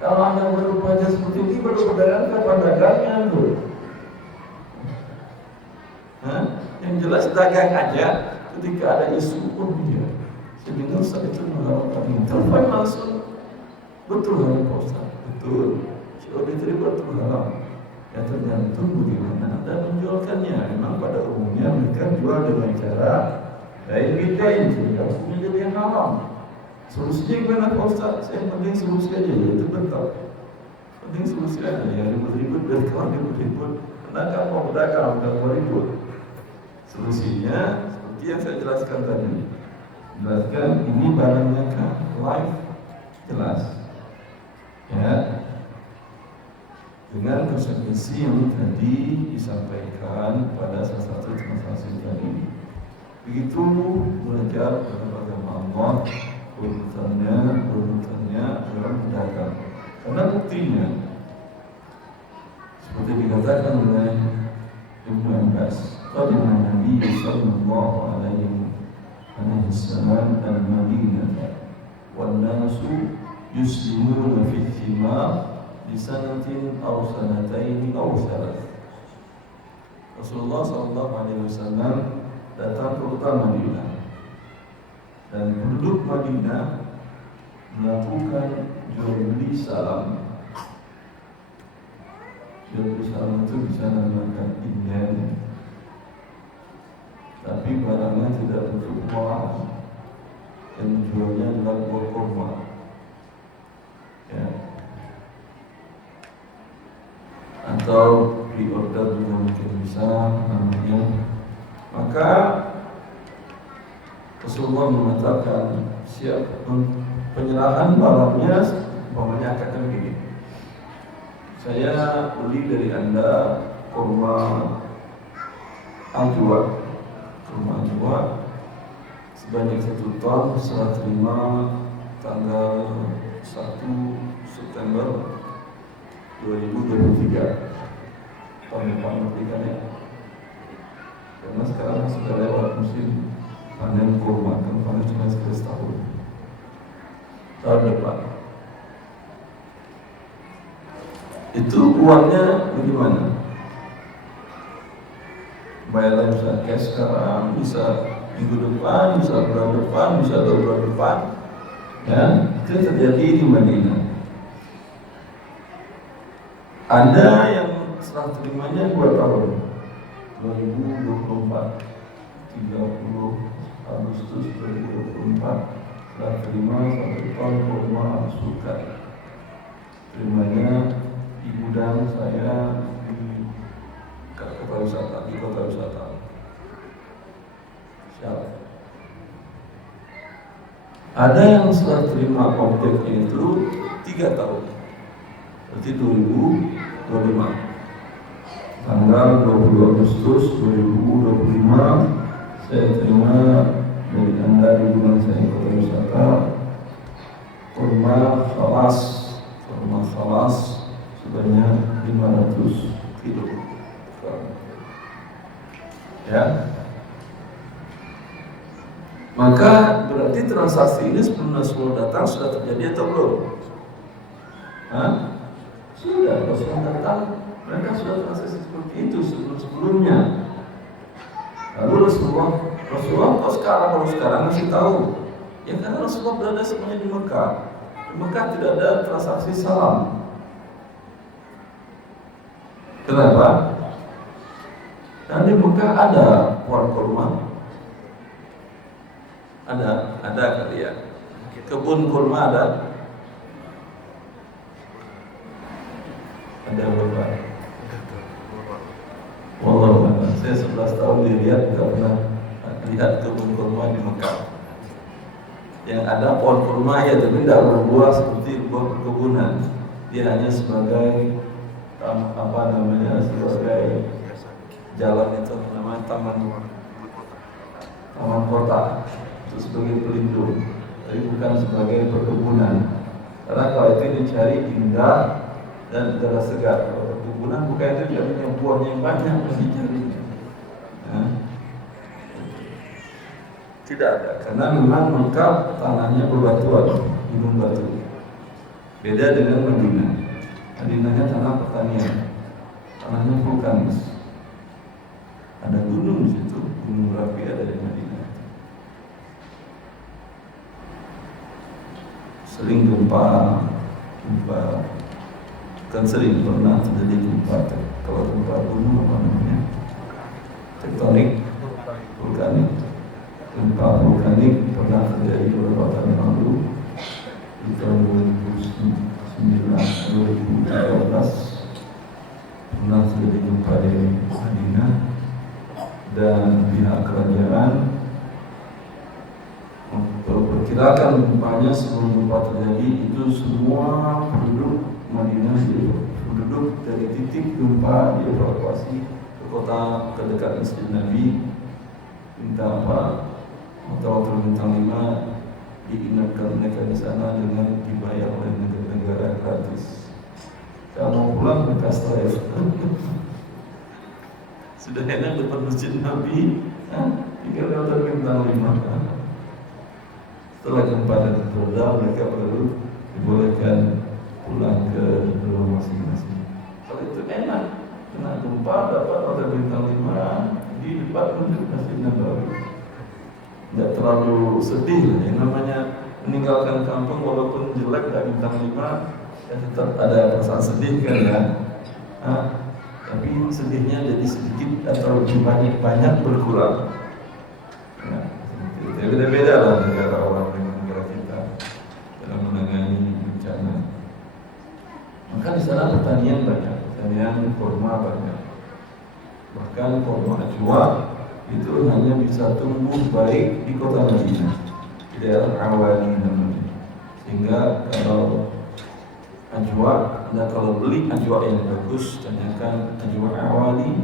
Kalau Anda baru baca seperti ini, baru berdagang kapan dagangnya dulu? Yang jelas dagang aja, ketika ada isu pun dia. Sebenarnya saat itu mengharapkan telepon langsung, betul kan Pak Ustaz? Betul. COD itu betul haram. Ya tergantung bagaimana Anda menjualkannya. Memang pada umumnya mereka jual dengan cara dain bidain, sehingga hukumnya jadi yang haram. Solusinya gimana Pak Ustaz? Saya penting solusi aja, yaitu bentar. Penting solusi aja, ya ribut-ribut dari kawan ribut-ribut. Kenapa mau berdagang, bukan mau ribut. Solusinya seperti yang saya jelaskan tadi. Jelaskan ini barangnya kan live, jelas. Ya, dengan konsekuensi yang tadi disampaikan pada salah satu transaksi tadi. Begitu belajar kepada Allah. Urutannya dalam pedagang. Karena buktinya seperti dikatakan oleh Ibnu Abbas, qadima Nabi sallallahu alaihi wasallam al-Madinah wan nasu yuslimuna fi thimar di sanatin aw sanataini aw thalath. Rasulullah sallallahu alaihi wasallam datang ke kota Madinah, dan penduduk Madinah melakukan jual beli salam. Jual beli salam itu bisa menggunakan inden, tapi barangnya tidak bentuk mahal, dan jualnya adalah buah kurma. Ya. Atau di order juga mungkin bisa namanya. Maka Rasulullah mengatakan siap penyerahan barangnya, umpamanya akan begini. Saya beli dari Anda kurma ajwa sebanyak 1 ton, serah terima tanggal 1 September 2023 tahun depan ya. Karena sekarang sudah lewat musim panen kurma, kan panen cuma sekali setahun. Tahun depan itu uangnya bagaimana? Bayarnya bisa cash sekarang, bisa minggu depan, bisa bulan depan, bisa 2 bulan depan. Ya, itu terjadi di Madinah. Ada yang serah terimanya 2 tahun, 2024, 30 Agustus 2024, serah terima 1 ton kurma suka. Terimanya di gudang saya di kota wisata, Siap. Ada yang sudah terima objeknya itu 3 tahun, berarti 2025. Tanggal 20 Agustus 2025 saya terima dari Anda di gudang saya kota wisata kurma khalas sebanyak 500 kilo. Ya, maka berarti transaksi ini sebelum Rasulullah datang sudah terjadi atau belum? Sudah, Rasulullah datang mereka sudah transaksi seperti itu sebelumnya. Lalu Rasulullah kok sekarang masih tahu? Ya karena Rasulullah berada semuanya di Mekah. Di Mekah tidak ada transaksi salam. Kenapa? Dan di Mekah ada pohon kurma, ada kali ya. Kebun kurma ada berapa? Wallah, saya 11 tahun dilihat tidak pernah lihat kebun kurma di Mekah. Yang ada pohon kurma ya, tapi tidak berbuah seperti buah perkebunan. Dia hanya sebagai sebagai jalan itu namanya taman kota, itu sebagai pelindung, tapi bukan sebagai perkebunan. Karena kalau itu dicari indah dan udara segar. Kalau perkebunan bukan itu jadi yang buahnya yang banyak dicari. Tidak ada, karena memang Mekah tanahnya berbatuan, gunung batu. Beda dengan Madinah. Madinahnya tanah pertanian, tanahnya vulkanis. Ada gunung di situ, gunung berapi ada di Madinah. Sering gempa, kan sering pernah terjadi gempa. Kalau gempa gunung apa namanya? Tektonik, vulkanik. Gempa vulkanik pernah terjadi beberapa tahun lalu di tahun 2013 pernah terjadi gempa di Madinah. Dan pihak kerajaan memperkirakan gempanya sebelum gempa terjadi itu semua penduduk Madinah, penduduk dari titik gempa dievakuasi ke kota terdekat Masjid Nabi. Minta Hotel Bintang 5 diinapkan mereka di sana dengan dibayar oleh negara gratis. Kalau mau pulang mereka stress. Sudah enak depan Masjid Nabi, tinggal Hotel Bintang 5. Setelah gempa dan terda, mereka baru dibolehkan pulang ke rumah masing-masing. Kalau itu enak, kena gempa dapat Hotel Bintang 5 di depan Masjid Nabawi. Tidak terlalu sedih, yang namanya meninggalkan kampung walaupun jelek gak bintang 5, ya tetap ada perasaan sedih kan ya. Tapi sedihnya jadi sedikit atau lebih banyak berkurang. Ya, beda-beda lah negara orang dengan negara kita dalam menangani bencana. Maka di sana pertanian banyak, pertanian kurma banyak. Bahkan kurma ajwa itu hanya bisa tumbuh baik di kota Madinah. Di daerah awali namanya. Sehingga kalau ajwa, Anda kalau beli ajwa yang bagus, tanyakan ajwa awali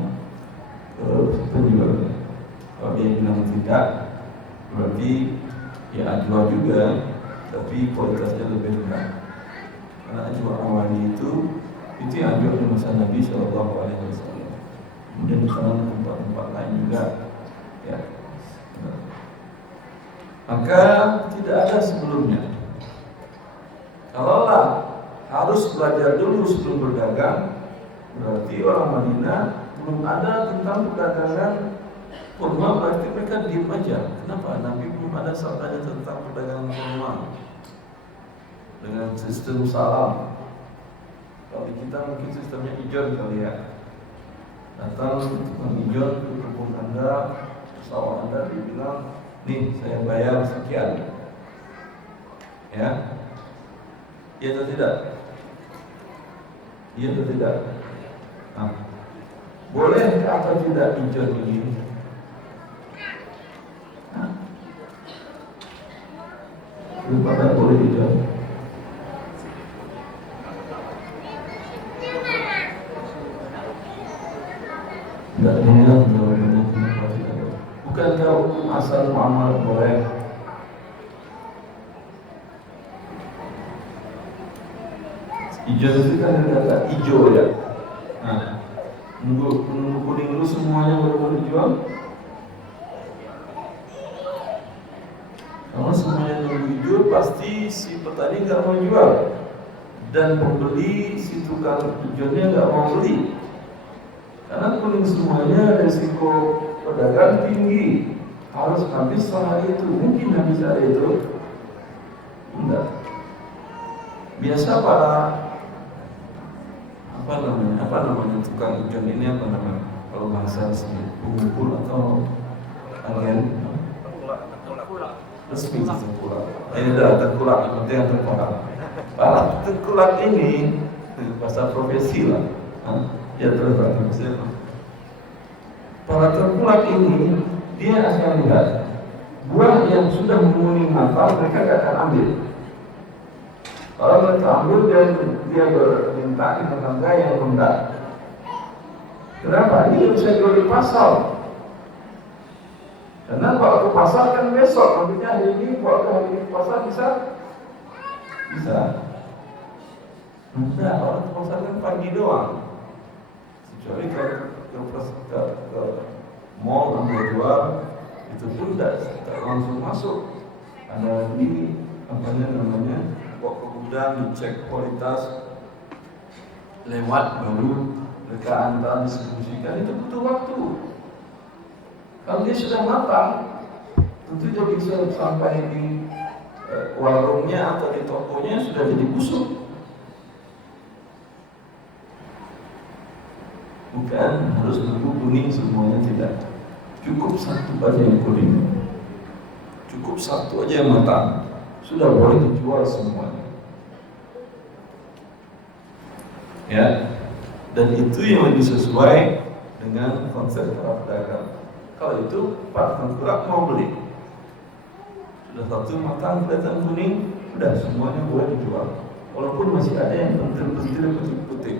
ke penjual. Kalau dia bilang tidak, berarti ya ajwa juga, tapi kualitasnya lebih rendah. Karena ajwa awali itu yang ajwa di masa Nabi SAW. Kemudian di sana tempat-tempat lain juga, ya. Maka tidak ada sebelumnya. Kalaulah harus belajar dulu sebelum berdagang, berarti orang Madinah belum ada tentang perdagangan kurma, berarti mereka diam aja. Kenapa? Nabi belum ada sabdanya tentang perdagangan kurma dengan sistem salam. Kalau di kita mungkin sistemnya ijon kali ya. Datang tukang ijon ke kebun Anda, sawah Anda, dibilang, nih saya bayar sekian. Ya, iya atau tidak? Iya atau tidak? Nah, boleh atau tidak ijon ini? Nah, pada boleh ijon. Tidak dengar jawabannya kenapa tidak? Bukankah hukum asal muamalah boleh? Hijau itu kan kata hijau ya. Nah, nunggu kuning dulu semuanya baru mau dijual. Kalau semuanya nunggu hijau, pasti si petani nggak mau jual, dan pembeli si tukang hijaunya nggak mau beli. Karena kuning semuanya resiko pedagang tinggi, harus habis sehari itu. Mungkin habis hari itu? Enggak. Biasa para apa namanya tukang ijon ini apa namanya? Kalau bahasa sini pengukul atau agen? Resmi tengkulak. Ini adalah tengkulak, penting tengkulak. Para tengkulak ini bahasa profesi lah. Ya terus para tengkulak ini dia akan lihat buah yang sudah menguning matang, mereka tidak akan ambil. Kalau mereka ambil, dia berminta di tetangga yang rendah. Kenapa? Ini bisa jual di pasar. Karena kalau ke pasar kan besok, maksudnya hari ini kalau ke hari ini ke pasar bisa. Enggak, kalau ke pasar kan pagi doang. Kecuali ke mall Anda jual, itu pun tidak langsung masuk. Ada ini namanya bawa ke gudang, dicek kualitas, lewat baru mereka antar distribusikan. Itu butuh waktu. Kalau dia sudah matang, tentu dia bisa sampai di warungnya atau di tokonya sudah jadi busuk. Bukan harus nunggu kuning semuanya, tidak. Cukup satu aja yang kuning, cukup satu aja yang matang, sudah boleh dijual semuanya. Ya, dan itu yang lebih sesuai dengan konsep para pedagang. Kalau itu Pak tengkulak mau beli, sudah satu matang kelihatan kuning, sudah semuanya boleh dijual. Walaupun masih ada yang pentil-pentil putih-putih.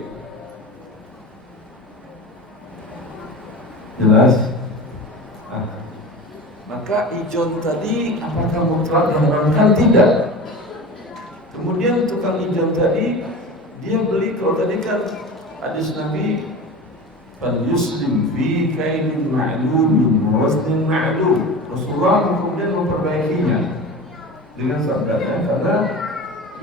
Jelas? Maka ijon tadi apakah mutlak diharamkan? Tidak. Kemudian tukang ijon tadi dia beli, kalau tadi kan hadis Nabi, "Fal yuslim fi kainin ma'lumin wa wasnin ma'lum." Rasulullah kemudian memperbaikinya dengan sabdanya, karena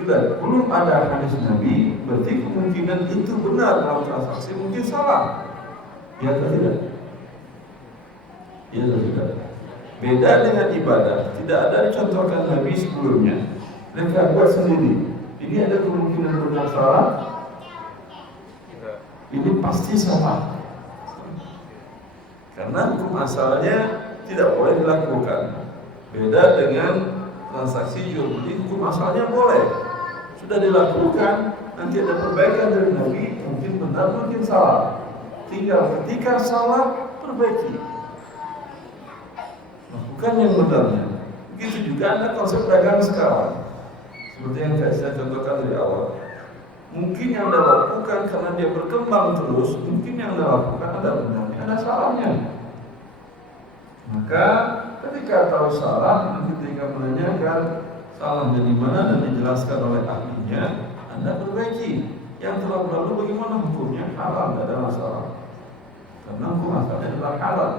bila belum ada hadis Nabi, berarti kemungkinan itu benar dalam transaksi, mungkin salah. Ya atau tidak? Ya atau tidak? Beda dengan ibadah, tidak ada dicontohkan Nabi sebelumnya. Mereka buat sendiri. Ini ada kemungkinan benar salah. Ini pasti salah. Karena hukum asalnya tidak boleh dilakukan. Beda dengan transaksi jual beli, hukum asalnya boleh. Sudah dilakukan, nanti ada perbaikan dari Nabi, mungkin benar, mungkin salah. Tinggal ketika salah, perbaiki. Bukan yang benarnya. Begitu juga Anda konsep dagang sekarang. Seperti yang saya contohkan dari awal. Mungkin yang Anda lakukan karena dia berkembang terus, mungkin yang Anda lakukan ada benarnya, ada salahnya. Maka ketika tahu salah, ketika menanyakan salahnya di mana dan dijelaskan oleh ahlinya, Anda perbaiki. Yang telah berlalu bagaimana hukumnya? Halal, tidak ada masalah. Karena hukum asalnya adalah halal.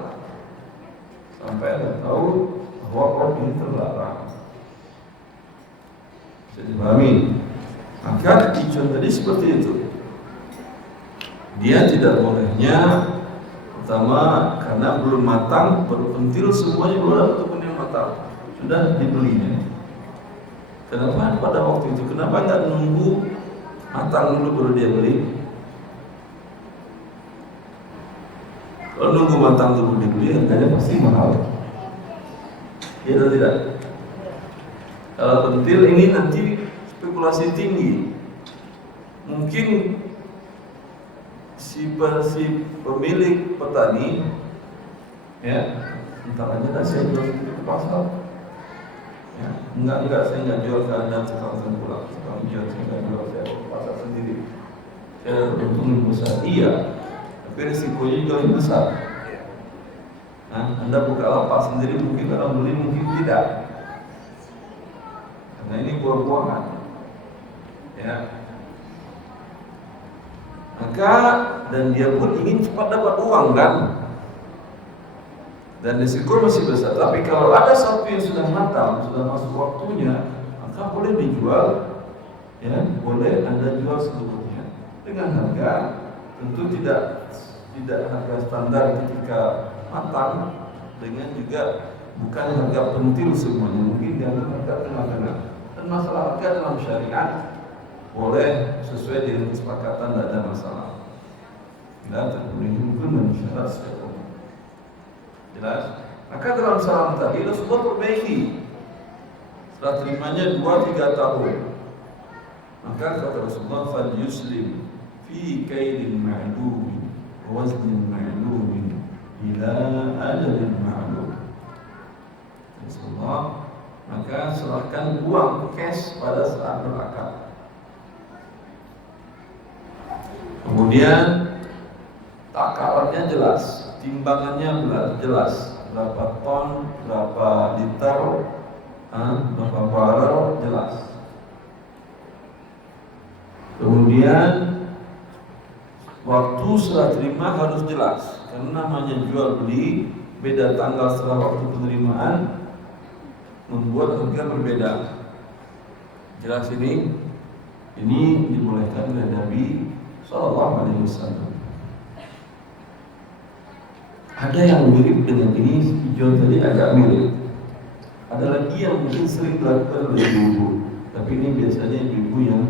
Sampai Anda tahu bahwa kopi ini terlarang. Bisa dipahami? Maka ijazah tadi seperti itu. Dia tidak bolehnya pertama karena belum matang, berpentil semuanya belum ada ataupun yang matang, sudah dibelinya. Kenapa pada waktu itu? Kenapa nggak nunggu matang dulu baru dia beli? Kalau nunggu matang dulu dibeli, harganya pasti mahal. Iya atau tidak? Kalau pentil ini nanti spekulasi tinggi. Mungkin si pemilik petani, ya, entar aja dah saya jual ke pasar. Ya, enggak, saya enggak jual ke Anda tukang tengkulak, tukang jual saya enggak jual, saya ke pasar sendiri. Saya untung lebih besar, iya, tapi risikonya juga lebih besar. Nah, Anda buka lapak sendiri mungkin orang beli, mungkin tidak. Karena ini buah-buahan, ya. Maka dan dia pun ingin cepat dapat uang kan, dan risiko masih besar. Tapi kalau ada sapi yang sudah matang, sudah masuk waktunya, maka boleh dijual, ya, boleh Anda jual seluruhnya dengan harga tentu tidak harga standar ketika matang, dengan juga bukan harga pentil semuanya, mungkin dengan harga tengah-tengah. Dan masalah harga dalam syariat boleh sesuai dengan kesepakatan, tidak ada masalah. Tidak terpenuhi hukum dan syarat secara umum. Jelas? Maka dalam salam tadi Rasulullah perbaiki. Setelah terimanya 2-3 tahun, maka kata Rasulullah, fal yuslim fi kailin ma'lum wa waznin ma'lum ila ajalin ma'lum. Rasulullah, maka serahkan uang cash pada saat berakad. Kemudian takarannya jelas, timbangannya jelas, berapa ton, berapa liter, berapa barrel, jelas. Kemudian waktu serah terima harus jelas, karena namanya jual beli, beda tanggal setelah waktu penerimaan membuat harga berbeda. Jelas ini dibolehkan oleh Nabi Sallallahu Alaihi Wasallam. Ada yang mirip dengan ini, hijau tadi agak mirip. Ada lagi yang mungkin sering dilakukan oleh ibu-ibu, tapi ini biasanya ibu-ibu yang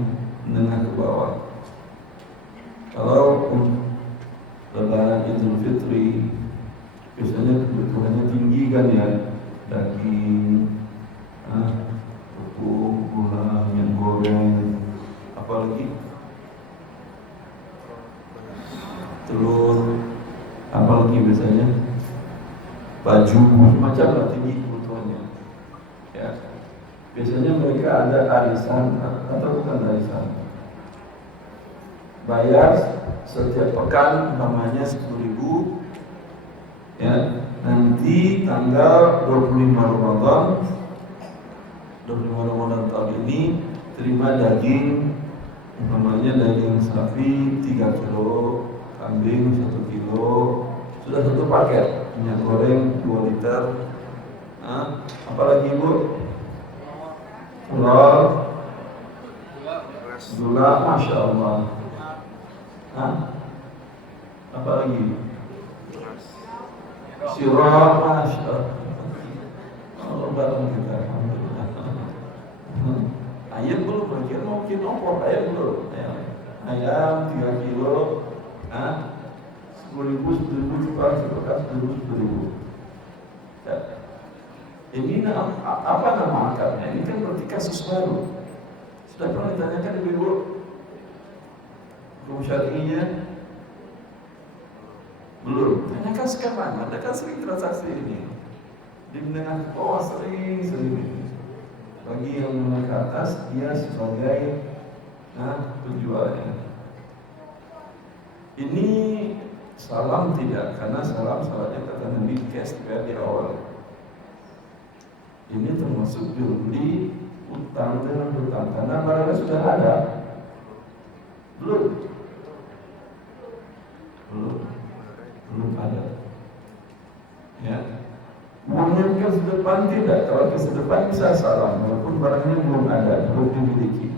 menengah ke bawah. Kalau lebaran Idul Fitri, biasanya kebutuhannya tinggi kan ya, daging, tepung, gula, minyak goreng, apalagi telur, apalagi biasanya baju, macam lah tinggi kebutuhannya. Ya, biasanya mereka ada arisan atau bukan arisan, bayar setiap pekan namanya 10.000. Ya, nanti tanggal 25 Ramadan tahun ini terima daging, namanya daging sapi 3 kilo, kambing 1 kilo, sudah 1 paket, minyak goreng 2 liter. Apalagi Bu? Telur, gula, masya Allah. Apalagi? Sirah, masya Allah. Allah barang kita, alhamdulillah. Ayam belum, mungkin mau opor, ayam belum. Ayam 3 kilo, 10.000, 10.000. Ya. Ini apa nama akarnya? Ini kan berarti kasus baru. Sudah pernah ditanyakan ibu-ibu hukum syar'inya? Belum. Tanyakan sekarang. Anda kan sering transaksi ini. di menengah ke bawah sering. Bagi yang menengah ke atas, dia sebagai penjualnya. Ini salam tidak, karena salamnya kata Nabi cash di awal. Ini termasuk jual beli utang dengan hutang, karena barangnya sudah ada. Belum ada. Ya, uangnya ke depan tidak. Kalau ke depan bisa salam, walaupun barangnya belum ada, belum dimiliki.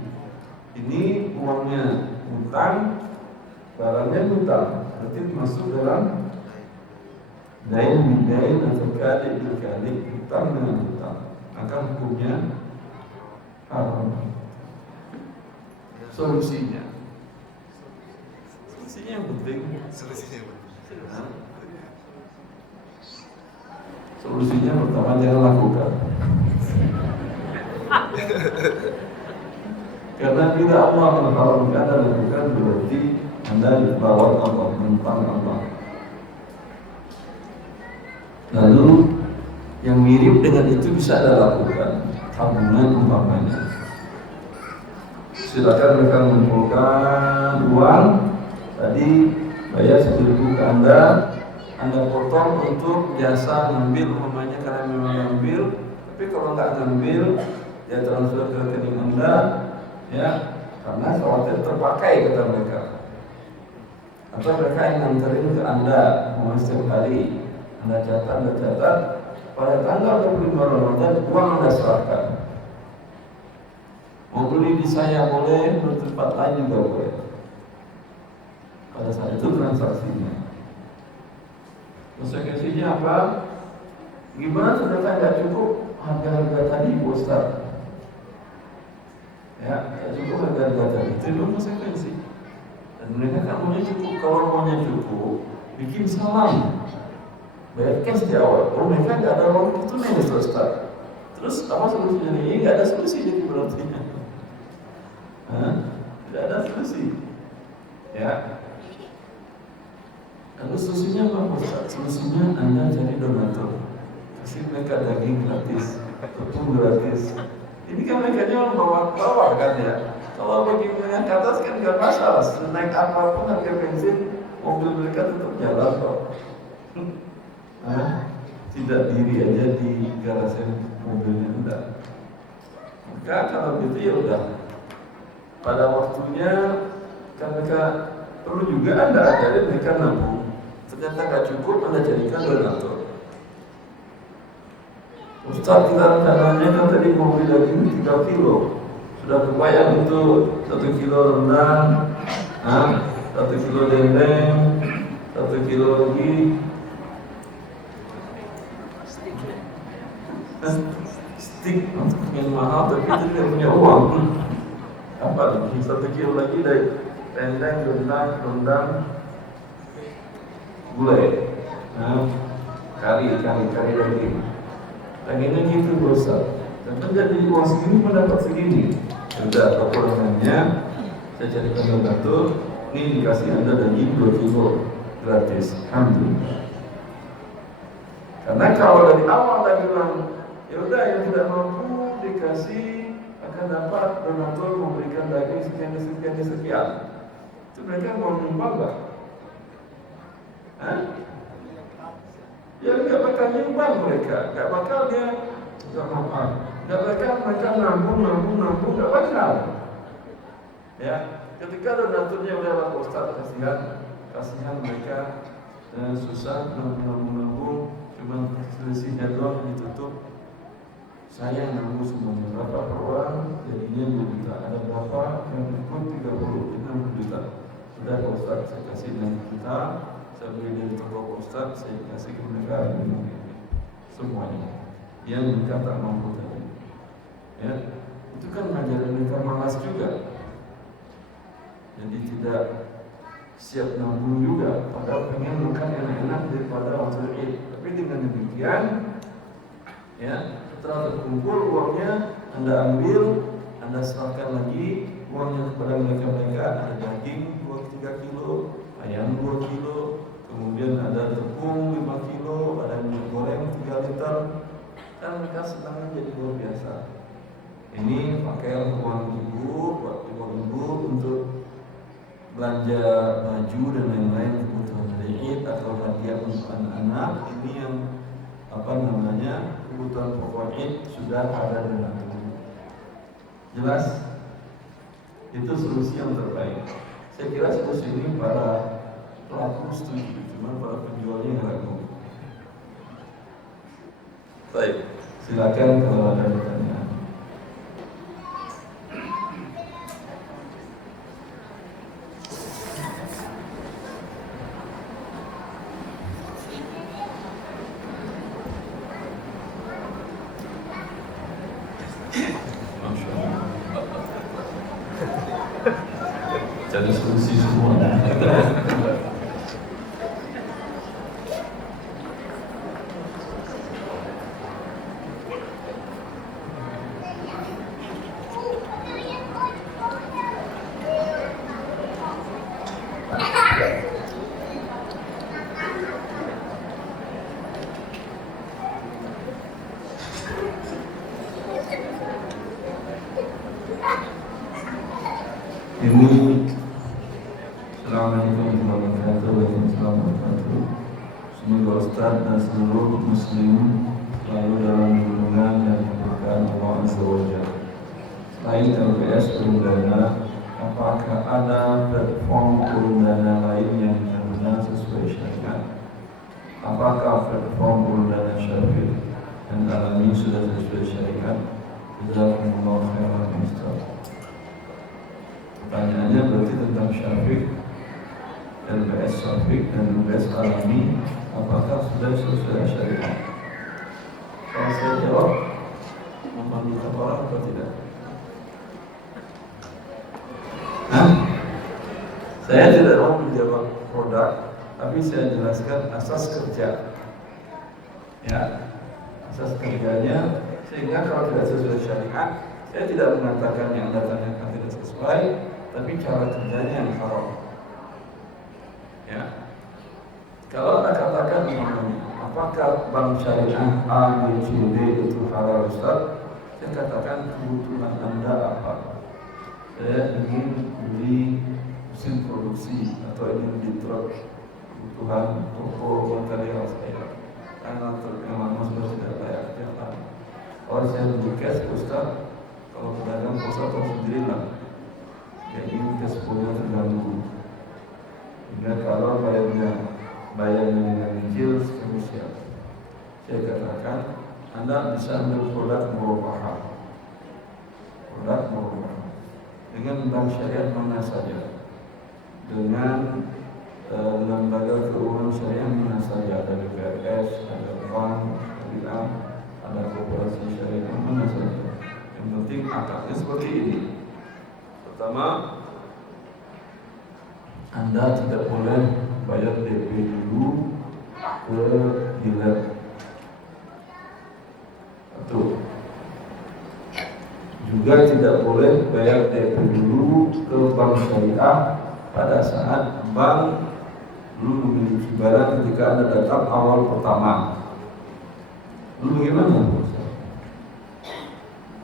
Ini uangnya utang, barangnya hutang, berarti masuk dalam dain atau kali hutang dengan hutang, maka hukumnya haram. Solusinya yang penting. Solusinya pertama jangan lakukan. Karena bila Allah mengharamkan dan lakukan, berarti Anda dibawa Allah, menentang Allah. Lalu yang mirip dengan itu bisa Anda lakukan, tabungan umpamanya. Silakan mereka mengumpulkan uang. Tadi bayar 1.000 ke Anda potong untuk jasa ngambil, umpamanya karena memang ngambil. Tapi kalau nggak ngambil, ya transfer ke rekening Anda, ya, karena khawatir terpakai kata mereka. Atau mereka yang nganterin ke Anda, setiap hari Anda catat, pada tanggal 25 Ramadan uang Anda serahkan. Mau beli di saya boleh, di tempat lain juga boleh. Pada saat itu transaksinya. Konsekuensinya apa? Gimana ternyata nggak cukup harga-harga tadi, Ustaz? Ya, nggak cukup harga-harga tadi. Itu konsekuensi. Dan mereka kan maunya cukup. Kalau maunya cukup, bikin salam, bayar cash di awal. Oh, mereka nggak ada uang itu nih, Ustaz. Terus apa solusinya nih? Nggak ada solusi jadi berarti. Tidak ada solusi. Ya. Lalu solusinya apa, Ustaz? Solusinya Anda cari donatur, kasih mereka daging gratis, tepung gratis. Ini kan mereka orang bawa kan ya. Kalau bagi mereka ke atas kan nggak masalah. Naik apapun harga bensin, mobil mereka tetap jalan kok. Tidak diri aja di garasi mobilnya enggak. Maka kalau gitu ya udah. Pada waktunya kan mereka perlu juga Anda jadi mereka nabung. Ternyata nggak cukup, Anda jadikan donatur. Ustaz, kita rencananya kan tadi mau beli daging 3 kilo. Sudah kebayang itu 1 kilo rendang, 1 kilo dendeng, 1 kilo lagi. Stik, yang mahal tapi tidak punya uang. Apa lagi? 1 kilo lagi dari dendeng, rendang, gulai, kari daging. Dagingnya gitu Ustaz. Dan jadi uang segini mendapat segini. Sudah kekurangannya saya carikan donatur. Ini dikasih Anda daging 2 kilo gratis. Alhamdulillah. Karena kalau dari awal Anda bilang, ya udah yang tidak mampu dikasih akan dapat donatur memberikan daging sekian. Itu mereka mau nyumbang nggak? Ya nggak bakal nyumbang mereka, nggak bakal dia nggak bakal mereka nabung, nggak bakal. Ya, ketika donaturnya udah lah Ustaz, kasihan mereka susah nabung, cuma selisihnya doang ditutup. Saya nabung semuanya berapa per orang, jadinya 2 juta. Ada berapa yang ikut 60 juta. Sudah Ustaz, saya kasih 6 juta. Saya beli dari toko Ustaz, saya kasih ke mereka semuanya yang mereka tak mampu tadi. Ya, itu kan ajaran mereka malas juga. Jadi tidak siap nabung juga, padahal pengen makan enak-enak daripada waktu Id. Tapi dengan demikian, ya, setelah terkumpul uangnya, Anda ambil, Anda serahkan lagi uangnya kepada mereka. Ada daging 3 kilo, ayam 2 kilo, kemudian ada tepung 5 kilo, ada minyak goreng 3 liter, kan mereka senang jadi luar biasa. Ini pakai uang ibu untuk belanja baju dan lain-lain kebutuhan hari Id atau hadiah untuk anak-anak. Ini yang kebutuhan pokok Id sudah ada dengan itu. Jelas? Itu solusi yang terbaik. Saya kira solusi ini para pelaku setuju, cuma para penjualnya yang ragu. Baik, silakan kalau ada pertanyaan. Cari solusi semua. Ini Assalamualaikum warahmatullahi wabarakatuh. Semoga Ustaz dan seluruh muslim selalu dalam lindungan dan keberkahan Allah Azza wa Jalla. Selain LBS Urun Dana, apakah ada platform Urun Dana lain yang benar-benar sesuai syariat? Apakah platform Urun Dana Syafiq dan Alami sudah sesuai syariat? Jazakumullah khairan Ustaz. Pertanyaannya berarti tentang Syafiq, LBS Syafiq dan LBS Alami, apakah sudah sesuai syariat? Kalau saya jawab, memandukan orang atau tidak? Saya tidak mau menjawab produk, tapi saya jelaskan asas kerja. Ya, asas kerjanya, sehingga kalau tidak sesuai syariat, saya tidak mengatakan yang Anda tanyakan tidak sesuai, tapi cara kerjanya yang haram. Ya, kalau Anda katakan apakah bank syariah A, B, C, D itu halal Ustaz? Saya katakan kebutuhan Anda apa? Saya ingin beli mesin produksi atau ingin beli truk, kebutuhan toko material saya. Karena truk yang lama sudah tidak layak jalan. Kalau saya beli cash Ustaz, kalau pedagang Ustaz tahu sendirilah. Jadi cash flow-nya terganggu. Hingga kalau bayarnya dengan kecil, siap. Saya katakan, Anda bisa ambil produk murabahah. Produk murabahah dengan bank syariah mana saja, dengan lembaga keuangan syariah mana saja, ada BPRS, ada bank syariah, ada koperasi syariah mana saja. Yang penting akadnya seperti ini. Pertama, Anda tidak boleh bayar DP dulu ke dealer. Satu. Juga tidak boleh bayar DP dulu ke bank syariah pada saat bank belum memiliki barang ketika Anda datang awal pertama. Dulu bagaimana?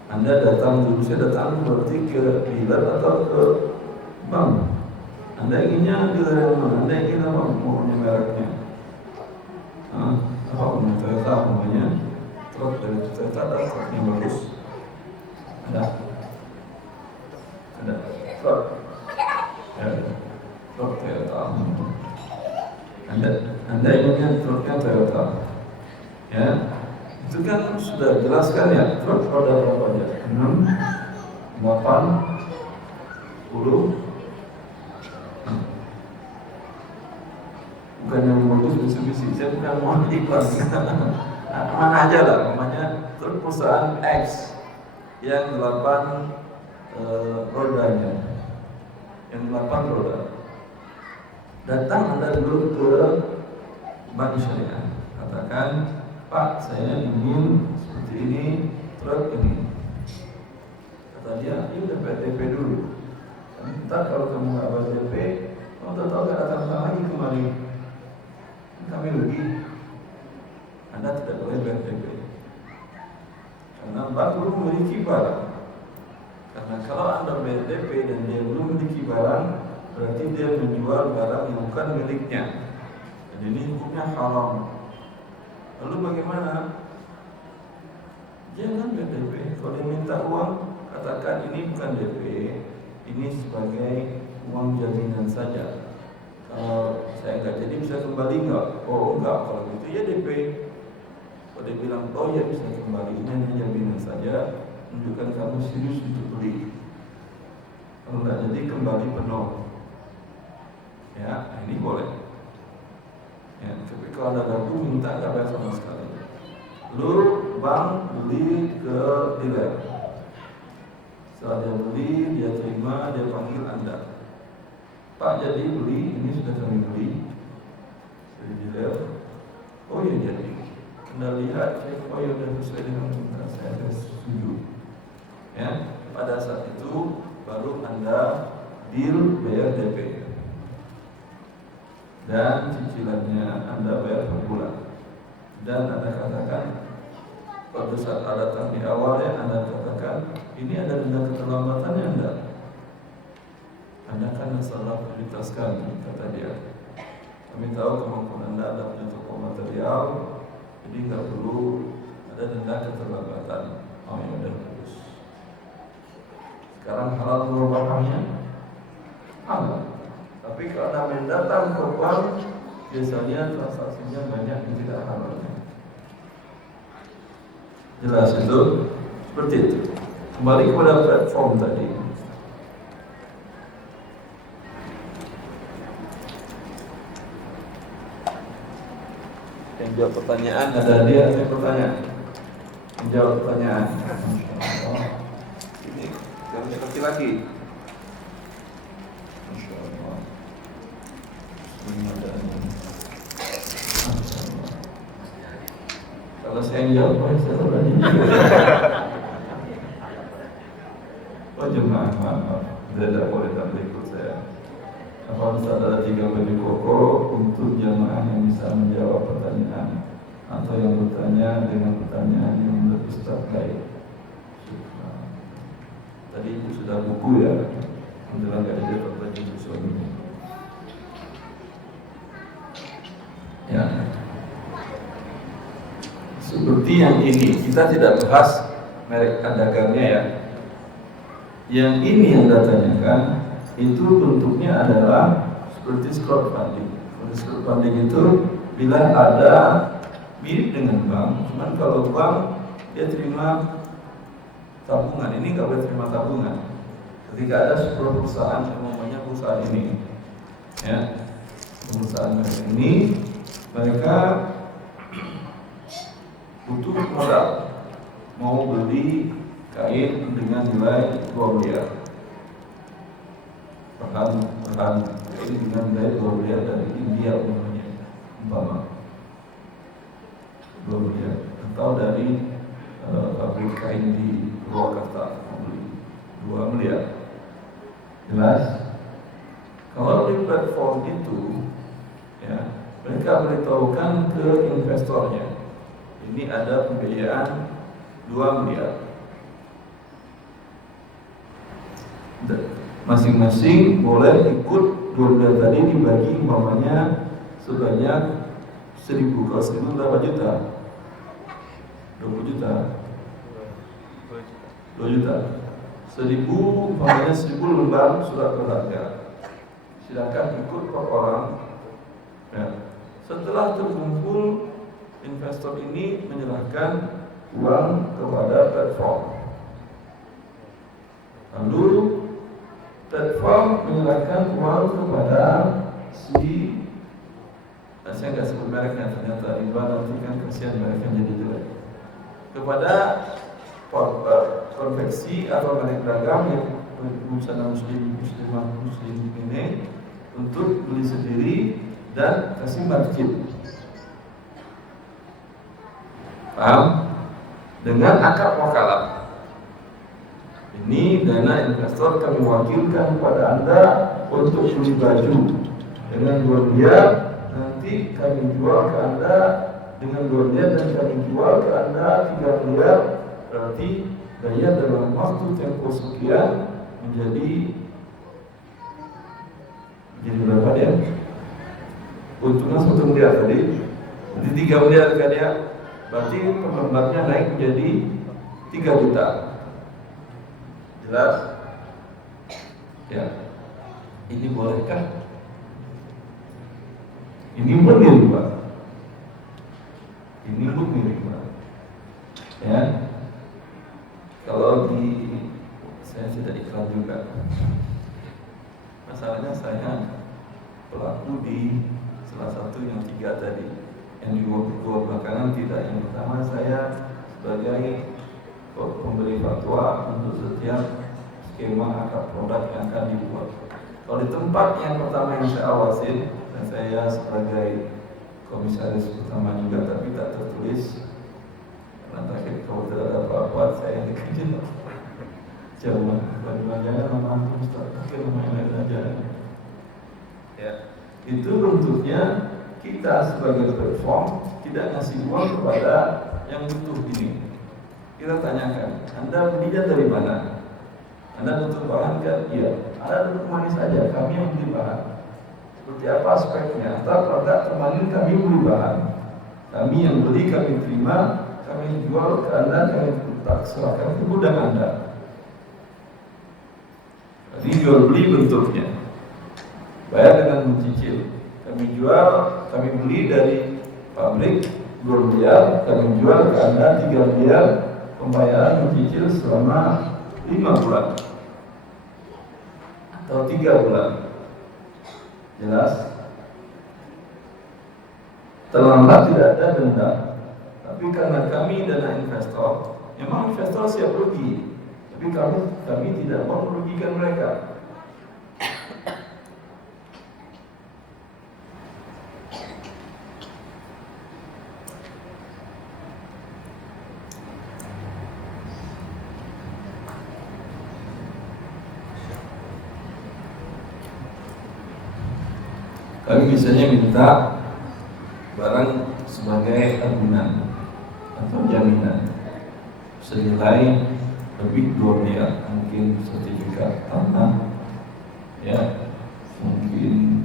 Anda datang dulu, saya datang berarti ke dealer atau ke bank? Anda inginnya dealer yang mana? Anda ingin apa? Maunya mereknya? Apa punya Toyota namanya? Truk dari Toyota ada truk yang bagus? Ada? Truk? Ya, truk Toyota. Anda inginnya truknya Toyota? Ya? Itu kan sudah jelaskan ya, truk roda berapa aja? 6, 8, 10. Bukan yang bagus Mitsubishi, saya bukan mau iklan. Mana aja lah, namanya truk perusahaan X yang 8 rodanya, yang 8 roda. Datang Anda dulu ke bank syariah, katakan, Pak, saya ingin seperti ini, truk ini. Kata dia, ini udah DP dulu. Ntar kalau kamu nggak bayar DP, kamu tahu nggak datang lagi kemari. Kami rugi. Anda tidak boleh bayar DP. mana bank belum memiliki barang. Karena kalau Anda bayar DP dan dia belum memiliki barang, berarti dia menjual barang yang bukan miliknya. Dan ini hukumnya haram. Lalu bagaimana? Jangan bayar DP. Kalau dia minta uang, katakan ini bukan DP, ini sebagai uang jaminan saja. Kalau saya nggak jadi bisa kembali nggak? Oh enggak, kalau gitu ya DP. Kalau dia bilang oh ya bisa kembali, ini hanya jaminan saja, menunjukkan kamu serius untuk beli. Kalau nggak jadi kembali penuh. Ya, ini boleh. Ya, tapi kalau ada ragu minta nggak bayar sama sekali. Lu bank beli ke dealer. Setelah dia beli, dia terima, dia panggil Anda. Pak jadi beli, ini sudah kami beli dari dealer. Oh ya jadi. Anda lihat, cek, oh ya sudah sesuai dengan minta saya setuju. Ya, pada saat itu baru Anda deal bayar DP. Dan cicilannya Anda bayar per bulan. Dan Anda katakan pada saat Anda datang di awalnya Anda katakan ini ada denda keterlambatannya Anda. Anda kan salah prioritaskan, kata dia. Kami tahu kemampuan Anda ada punya toko material, jadi nggak perlu ada denda keterlambatan. Oh ya udah bagus. Sekarang halal merupakannya halal. Tapi kalau Anda datang ke bank, biasanya transaksinya banyak yang tidak halal. Jelas itu? Seperti itu. Kembali kepada platform tadi. Yang jawab pertanyaan ada dia yang pertanyaan. Yang jawab pertanyaan. Ini kami laki-laki. Masya Allah. Kalau saya jawab, saya berani. Oh jemaah, maaf, tidak boleh tak ikut saya. Apa ada 3 baju koko untuk jemaah yang bisa menjawab pertanyaan atau yang bertanya dengan pertanyaan yang lebih baik. Tadi itu sudah buku ya, menjelang gak ada baju suami. Ya. Seperti yang ini, kita tidak bahas merek dagangnya ya. Yang ini yang ditanyakan itu bentuknya adalah seperti crowdfunding. Crowdfunding itu bila ada mirip dengan bank, cuman kalau bank dia terima tabungan, ini nggak boleh terima tabungan. Ketika ada sebuah perusahaan, namanya perusahaan ini, ya, perusahaan ini mereka butuh modal, mau beli kain dengan nilai 2 miliar, bahan kain dengan nilai 2 miliar dari India umpama 2 miliar, atau dari pabrik kain di Purwakarta membeli 2 miliar. Jelas? Kalau di platform itu, ya, mereka beritahukan ke investornya, ini ada pembiayaan 2 miliar. Masing-masing boleh ikut 2 miliar tadi dibagi umpamanya sebanyak 1.000. Kalau 1.000 berapa juta? 20 juta. 2 juta. 1.000 umpamanya 1.000 lembar surat berharga. Silakan ikut per orang. Ya. Setelah terkumpul, investor ini menyerahkan uang kepada platform. Lalu platform menyerahkan uang kepada si, saya nggak sebut mereknya, ternyata riba nanti kan kasihan mereknya jadi jelek, kepada konveksi atau merek dagang yang busana muslim ini untuk beli sendiri dan kasih margin. Paham? Dengan akad wakalah. Ini dana investor kami wakilkan kepada Anda untuk beli baju dengan 2 miliar, nanti kami jual ke Anda dengan 2 miliar dan kami jual ke Anda 3 miliar berarti bayar dalam waktu tempo sekian menjadi berapa dia? Untungnya 1 miliar tadi, jadi 3 miliar kan ya, berarti pengembangnya naik menjadi 3 juta. Jelas? Ya. Ini bolehkah? Ini murni riba. Ini murni riba. Ya. Kalau saya tidak iklan juga. Masalahnya saya pelaku di salah satu yang 3 tadi, yang di dua belakangan tidak. Yang pertama saya sebagai pemberi fatwa untuk setiap skema akad produk yang akan dibuat. Kalau di tempat yang pertama yang saya awasin, dan saya sebagai komisaris utama juga, tapi tak tertulis karena takut kalau tidak ada apa-apa saya yang dikerjain. Jauh, bagaimana nama Ustaz? Mungkin nama yang lain aja. Ya, itu bentuknya kita sebagai platform tidak ngasih uang kepada yang butuh ini. Kita tanyakan, Anda belinya dari mana? Anda butuh bahan kan? Iya. Anda butuh manis saja, kami yang beli bahan. Seperti apa aspeknya? Atau tidak temani kami beli bahan. Kami yang beli, kami terima, kami jual ke Anda, kami tak serahkan ke gudang Anda. Ini jual beli bentuknya. Bayar dengan mencicil. Kami jual, kami beli dari pabrik 2 miliar, kami jual ke Anda 3 miliar, pembayaran mencicil selama 5 bulan atau 3 bulan. Jelas? Terlambat tidak ada denda. Tapi karena kami dana investor, memang investor siap rugi. Tapi kami tidak mau merugikan mereka. Kami biasanya minta barang sebagai agunan atau jaminan senilai lebih 2 miliar, mungkin sertifikat tanah, ya, mungkin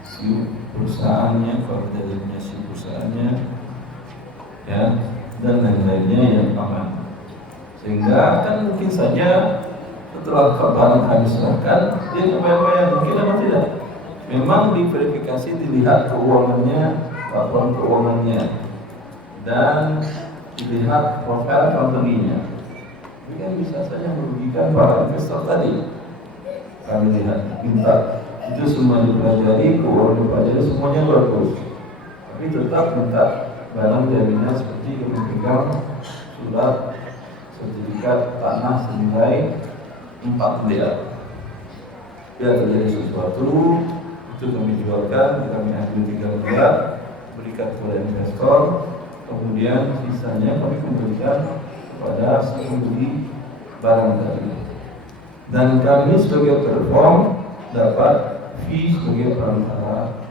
si perusahaannya, kalau tidak punya si perusahaannya, ya, dan lain-lainnya yang aman. Sehingga kan mungkin saja setelah barang kami serahkan dia bayar-bayar, mungkin apa tidak? Memang diverifikasi, dilihat keuangannya, laporan keuangannya, dan dilihat profil company-nya. Ini kan bisa saja merugikan para investor tadi. Kami lihat, minta itu semua dipelajari, keuangan dipelajari, semuanya bagus. Tapi tetap minta barang jaminan seperti kami pegang surat sertifikat tanah senilai 4 miliar. Bila terjadi sesuatu, itu kami jualkan, kami ambil 3 miliar, berikan kepada investor, kemudian sisanya kami kembalikan kepada si pembeli barang tadi. Dan kami sebagai platform dapat fee sebagai perantara.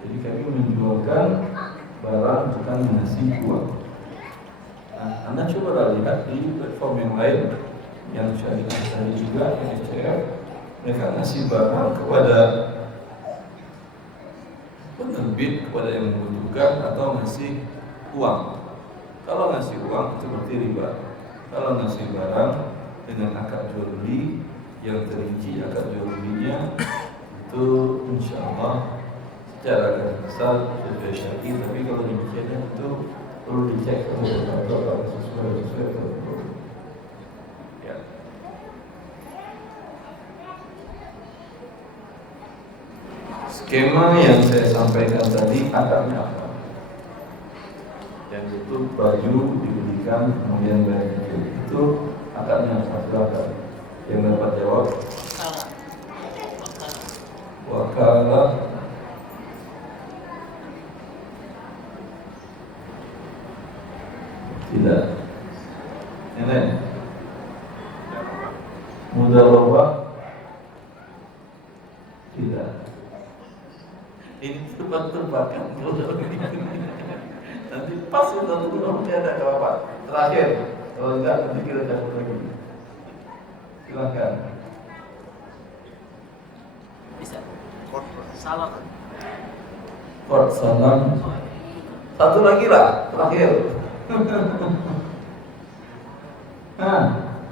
Jadi kami menjualkan barang bukan ngasih uang. Nah, Anda coba lihat di platform yang lain yang syariah tadi juga, SCF, mereka ngasih barang kepada penerbit, kepada yang membutuhkan, atau ngasih uang. Kalau ngasih uang seperti riba. Kalau ngasih barang dengan akad jual beli yang terinci akad jual belinya, itu insya Allah secara garis besar sesuai syar'i. Tapi kalau demikiannya itu perlu dicek kalau sesuai. Ya. Skema yang saya sampaikan tadi akadnya apa? Yang itu baju dibelikan kemudian bayar cicil, itu akadnya apa? Silakan yang dapat jawab. Wakalah. Tidak. Yang lain? Mudharabah. Tidak. Ini tebak-tebakan. Nanti pas itu nanti ada jawaban terakhir. Kalau enggak nanti kita cabut lagi. Silakan. Bisa. Kot. Salam. Fort salam. Satu lagi lah terakhir. Nah,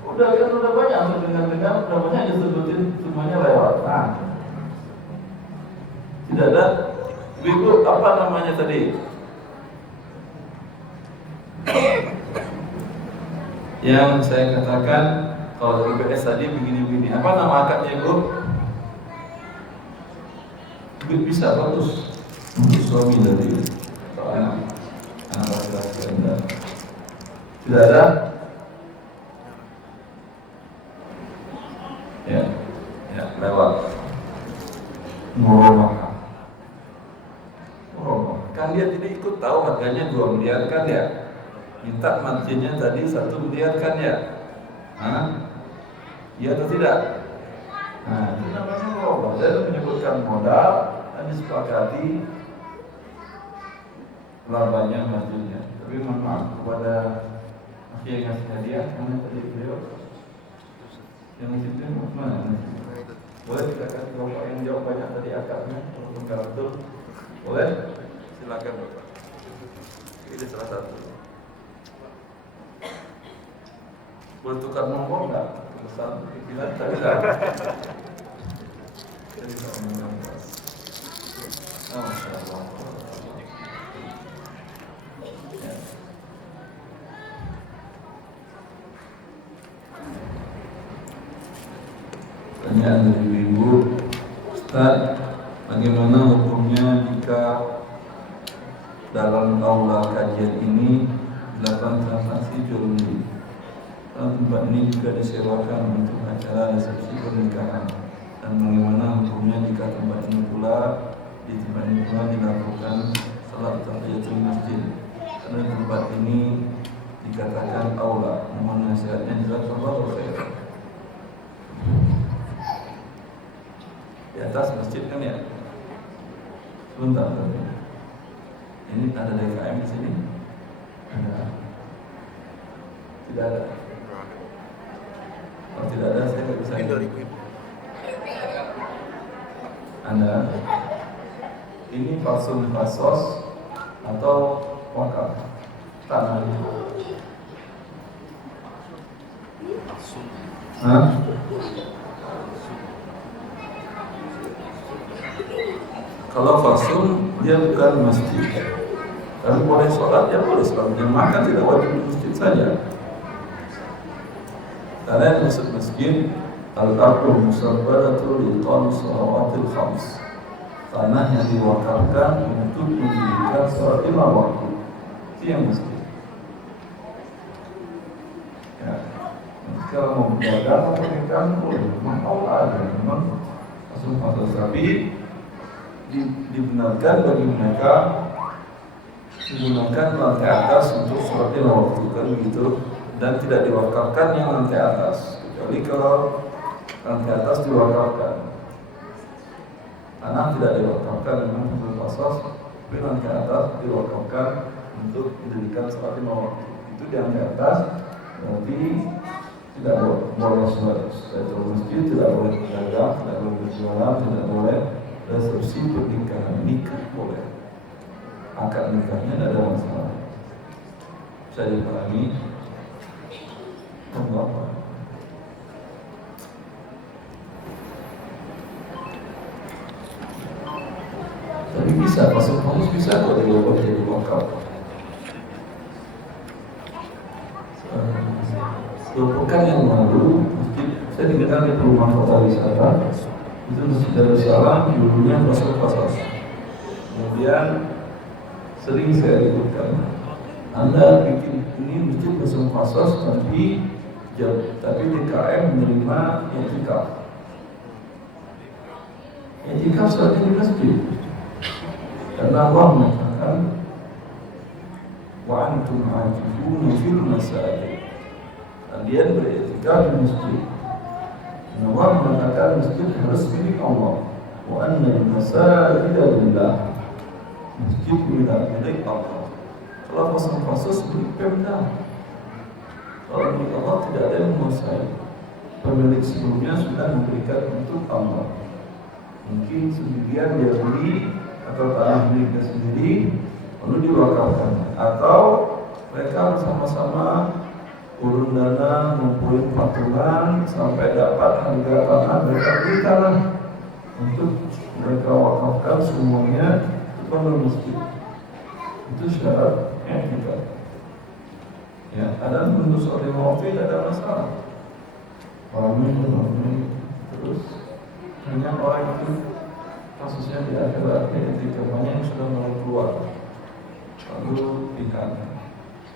udah kan udah banyak dengar udah banyak disebutin semuanya lewat. Nah, tidak ada. Ibu apa namanya tadi? Yang saya katakan kalau BPS tadi begini-begini. Apa nama akadnya Ibu? Ibu bisa bagus untuk suami dari atau anak laki-laki Anda. Tidak ada? Ya, lewat. Muromah. Kan dia tidak ikut tahu harganya 2 miliar kan ya? Minta marginnya tadi 1 miliar kan ya? Hah? Iya atau tidak? Nah, itu namanya muromah. Saya menyebutkan modal dan disepakati labanya marginnya. Tapi mohon maaf kepada akhir yang ngasih hadiah, mana tadi beliau? Yang itu mana? Boleh kita kasih bapak yang jawab banyak tadi akadnya, walaupun karakter. Boleh? Silakan bapak. Ini salah satu. Boleh tukar nomor nggak? Pesan pimpinan tadi nggak? Jadi tak mengenal. Oh, Masya Allah. Ya. Pertanyaan dari ibu, Ustaz, bagaimana hukumnya jika dalam aula kajian ini dilakukan transaksi jual beli? Tempat ini juga disewakan untuk acara resepsi pernikahan. Dan bagaimana hukumnya jika tempat ini pula dilakukan salat tahiyatul masjid? Karena tempat ini dikatakan aula. Mohon nasihatnya jazakallahu khairan. Di atas masjid kan ya? Sebentar. Ini ada DKM di sini? Ada? Tidak ada. Kalau tidak ada, saya nggak bisa. Anda, ini fasum fasos atau wakaf tanah? Hah? Kalau fasum dia bukan masjid. Tapi boleh sholat, ya boleh sholat. Yang makan tidak wajib di masjid saja. Karena yang masuk masjid al-ardul musabbaratu liqam shalawatil khams. Tanah yang diwakafkan untuk mendirikan sholat 5 waktu. Itu yang masjid. Ya. Kalau mau berdagang atau pernikahan boleh. Memang Allah ada. Memang fasum tapi dibenarkan bagi mereka menggunakan lantai atas untuk sholat 5 waktu kan begitu, dan tidak diwakafkan yang lantai atas kecuali kalau lantai atas diwakafkan. Tanah tidak diwakafkan dengan fasum fasos, tapi lantai atas diwakafkan untuk mendirikan sholat 5 waktu. Itu di lantai atas berarti tidak boleh sholat di masjid, tidak boleh berdagang, tidak boleh berjualan, tidak boleh resepsi pernikahan, nikah boleh. Akad nikahnya tidak ada masalah. Bisa dipahami? Allah. Tapi bisa, pasal kamus bisa kok diubah jadi wakaf. Pekan yang lalu, saya dikenal di perumahan kota wisata. Itu Masjid Darussalam, dulunya fasum fasos. Kemudian sering saya ributkan, Anda bikin ini masjid fasum fasos, tapi DKM menerima i'tikaf. I'tikaf saat ini masjid. Karena Allah mengatakan, wa antum aakifuna fil masajid. Kalian beriktikaf di masjid. Allah mengatakan masjid harus milik Allah. Wa anna al-masajida lillah. Masjid milik Allah. Kalau kosong beli Pemda. Kalau milik Allah tidak ada yang menguasai. Pemilik sebelumnya sudah memberikan untuk Allah. Mungkin sendirian dia beli atau tanah miliknya sendiri lalu diwakafkan, atau mereka bersama-sama urun dana ngumpulin patungan sampai dapat harga tanah, mereka beli tanah untuk mereka wakafkan semuanya untuk bangun masjid. Itu syaratnya kita. Ya, ada bentuk soal waktu tidak ada masalah. Amin. Terus hanya orang itu kasusnya di akhirat ketika banyak yang sudah mulai keluar, lalu pihak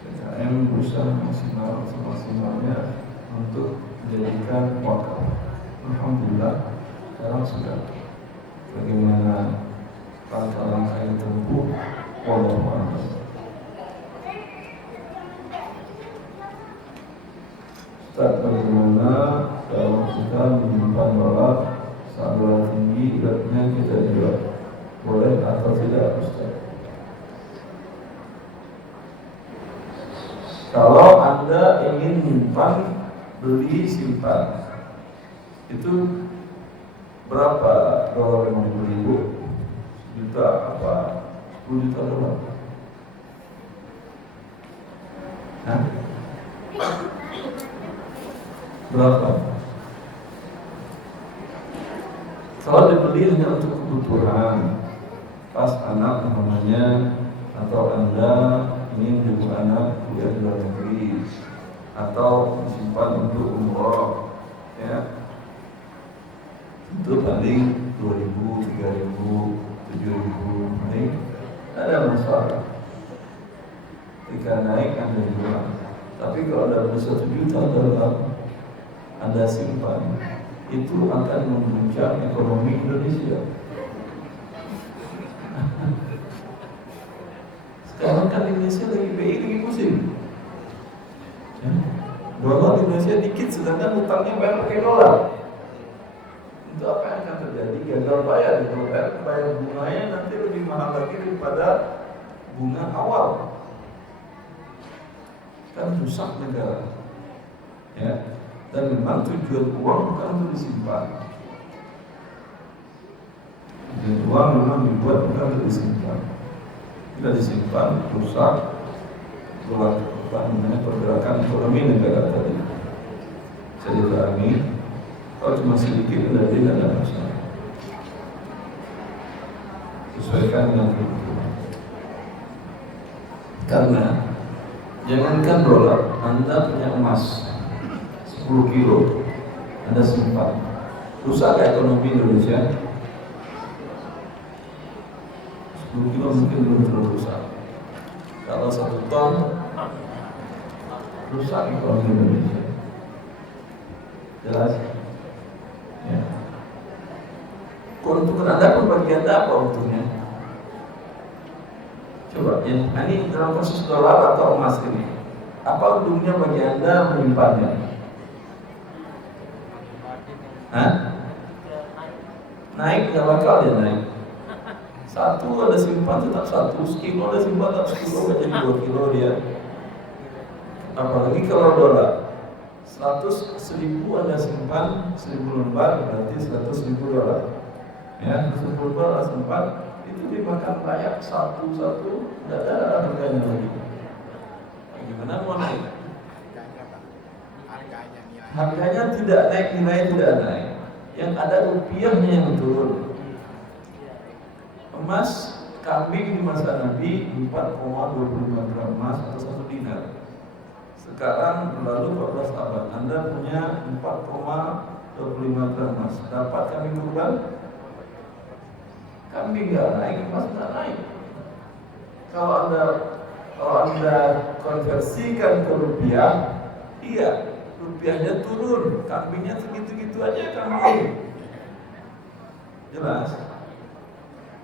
PKM berusaha maksimalnya untuk menjadikan wakaf. Alhamdulillah sekarang sudah. Bagaimana langkah-langkah yang ditempuh, wallahu a'lam. Ustaz, bagaimana kalau kita menyimpan dolar saat dolar tinggi, ibaratnya kita jual, boleh atau tidak, Ustaz? Kalau Anda ingin menyimpan, beli simpan, itu berapa dolar yang ribu? Juta apa? 10 juta dolar? Hah? Berapa? Kalau dibeli hanya untuk kebutuhan, pas anak namanya, atau Anda ingin ibu anak kuliah di luar negeri, atau disimpan untuk umroh, ya, itu paling 2.000, 3.000, 7.000, paling ada masalah. Jika naik Anda jual. Tapi kalau ada 1 juta dolar Anda simpan, itu akan mengguncang ekonomi Indonesia. Sekarang kan Indonesia lagi pusing. Ya. Dolar Indonesia dikit, sedangkan utangnya bayar pakai dolar. Itu apa yang akan terjadi? Gagal bayar, bayar bunganya nanti lebih mahal lagi daripada bunga awal. Kan rusak negara. Ya. Dan memang tujuan uang bukan untuk disimpan. Tujuan uang memang dibuat bukan untuk disimpan. Tidak disimpan, rusak, pergerakan ekonomi negara tadi. Saya ulangi, kalau cuma sedikit berarti tidak ada masalah. Sesuaikan dengan kebutuhan. Karena jangankan dolar, Anda punya emas 10 kilo Anda simpan, rusak ekonomi Indonesia. 10 kilo mungkin belum terlalu rusak. Kalau 1 ton rusak ekonomi Indonesia. Jelas? Ya. Keuntungan Anda pun bagi Anda apa untungnya? Coba, ini dalam kasus dolar atau emas ini, apa untungnya bagi Anda menyimpannya? Hah? Naik nggak bakal dia naik. 1 ada simpan tetap 1, sekilo ada simpan tetap sekilo, jadi 2 kilo dia. Apalagi kalau dolar 100.000 Anda simpan 1.000 lembar berarti 100.000 dolar. Ya, 100 lembar simpan itu dimakan layak satu-satu, tidak ada harganya lagi. Gimana mau naik? Harganya tidak naik, nilai tidak naik. Yang ada rupiahnya yang turun. Emas kambing di masa Nabi 4,25 gram emas atau 1 dinar. Sekarang berlalu 14 abad, Anda punya 4,25 gram emas. Dapat kambing kurban? Kambing nggak naik, emas nggak naik. Kalau Anda konversikan ke rupiah, iya, rupiahnya turun, kambingnya segitu-gitu aja kambing. Jelas?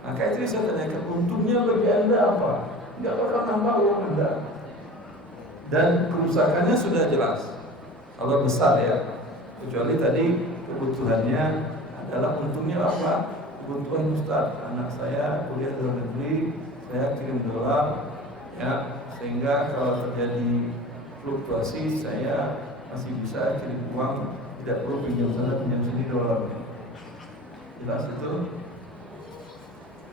Maka itu saya tanyakan, untungnya bagi Anda apa? Nggak bakal nambah uang Anda. Dan kerusakannya sudah jelas. Kalau besar ya, kecuali tadi kebutuhannya adalah untungnya apa? Kebutuhan Ustaz, anak saya kuliah di luar negeri, saya kirim dolar, ya sehingga kalau terjadi fluktuasi saya masih bisa kirim uang, tidak perlu pinjam sana pinjam sini dolar. Jelas itu?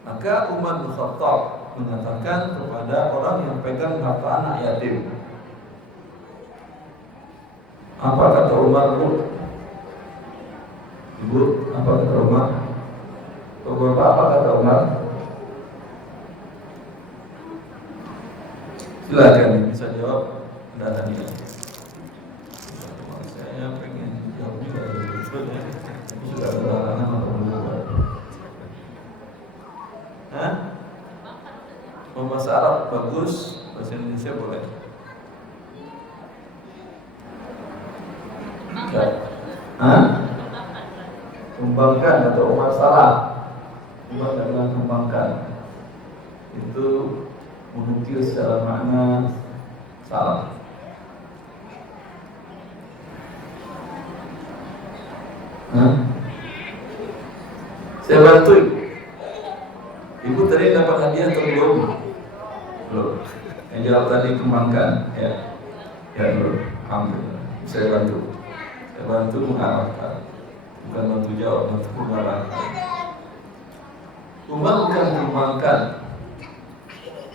Maka Umar bin Khattab mengatakan kepada orang yang pegang harta anak yatim. Apa kata Umar, Bu? Ibu, apa kata Umar? Bapak, apa kata Umar? Silakan bisa jawab. Tidak tadi. Saya pengen jawab juga. Sudah berlalu atau belum? Hah? Bahasa Arab bagus, bahasa Indonesia boleh. Hah? Kembangkan atau Umar salah. Umar jangan kembangkan. Itu menukil secara makna salah. Hah? Saya bantu. Ibu tadi dapat hadiah atau belum? Belum. Yang jawab tadi kembangkan, ya. Ya belum. Alhamdulillah. Saya bantu. Saya bantu mengarahkan. Bukan bantu jawab, bantu mengarahkan. Umar bukan kembangkan.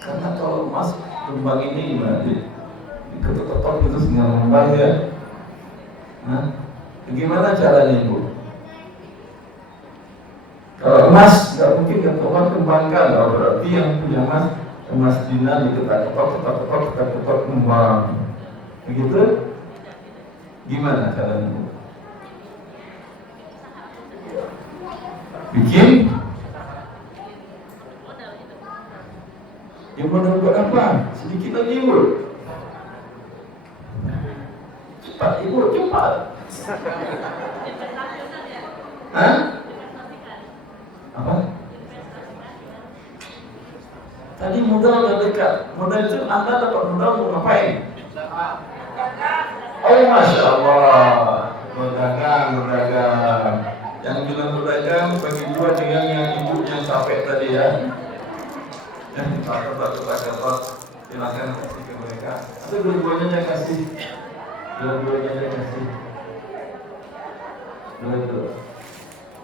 Karena kalau emas kembang ini gimana? Diketok-ketok gitu sehingga mengembang ya. Nah, bagaimana caranya Ibu? Kalau emas nggak mungkin kan Umar kembangkan, berarti yang punya emas dinar diketok-ketok kembang. Begitu? Gimana caranya Ibu? Bikin? Yang modal buat apa? Sedikit lagi Ibu. Cepat Ibu, cepat. Hah? Apa? Tadi modal udah dekat. Modal itu Anda dapat modal untuk ngapain? Oh, Masya Allah. Berdagang. Yang bilang berdagang bagi dua dengan yang ibunya capek tadi ya. Dapat, silakan kasih ke mereka. Atau dua-duanya saya kasih. Dua-duanya saya kasih. Dua-dua.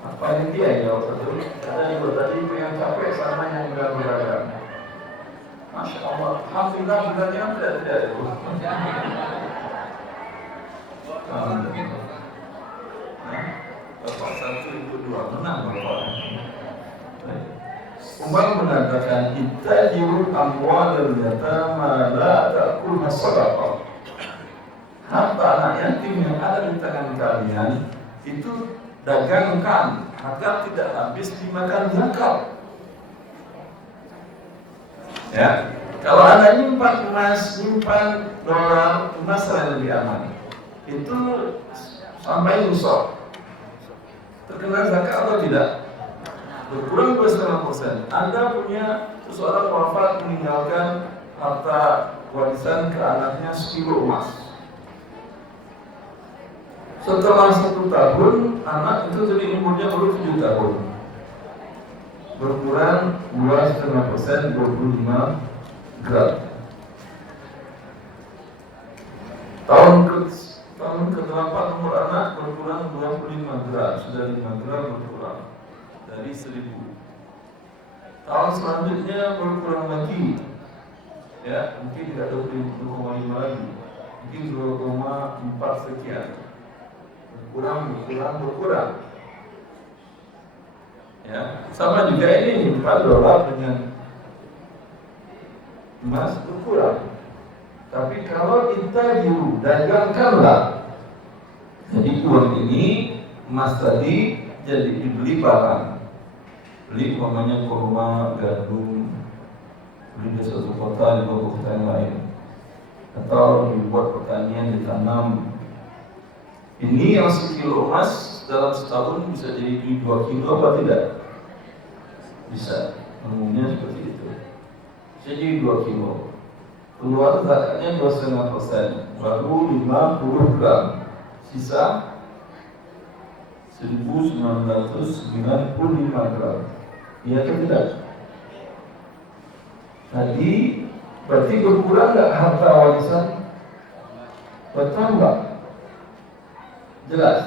Apa ini dia jawab satu? Kata ibu tadi yang capek sama yang berdagang. Masya Allah. Alhamdulillah berdagang tidak ibu. Bapak satu ibu dua menang bapak. Umar mengatakan ittajiru amwalal yatama la ta'kulha shadaqah. Harta anak yatim yang ada di tangan kalian itu dagangkan agar tidak habis dimakan zakat. Ya, kalau Anda nyimpan emas, nyimpan dolar, emas lebih aman. Itu sampai rusak. Terkena zakat atau tidak? Berkurang 2,5%. Anda punya seseorang wafat meninggalkan harta warisan ke anaknya 10 emas. Setelah 1 tahun, anak itu jadi umurnya baru 7 tahun. Berkurang 2,5%, 25 gram. Tahun ke-8 umur anak berkurang 25 gram, sudah 5 gram berkurang dari 1000. Tahun selanjutnya berkurang lagi, ya mungkin tidak 2,5 lagi, mungkin 2,4 sekian. Berkurang. Ya, sama juga ini 4 dolar dengan emas berkurang. Tapi kalau kita dagangkanlah, jadi uang ini emas tadi jadi dibeli barang, beli umpamanya kurma, gandum, beli di suatu kota di beberapa kota yang lain, atau dibuat pertanian ditanam. Ini yang 1 kilo emas dalam setahun bisa jadi 2 kilo apa tidak? Bisa, umumnya seperti itu. Jadi 2 kilo. Keluar zakatnya 2,5%, baru 50 gram. Sisa 1995 gram. Iya atau tidak? Tadi Berarti berkurang nggak harta warisan? Bertambah. Jelas.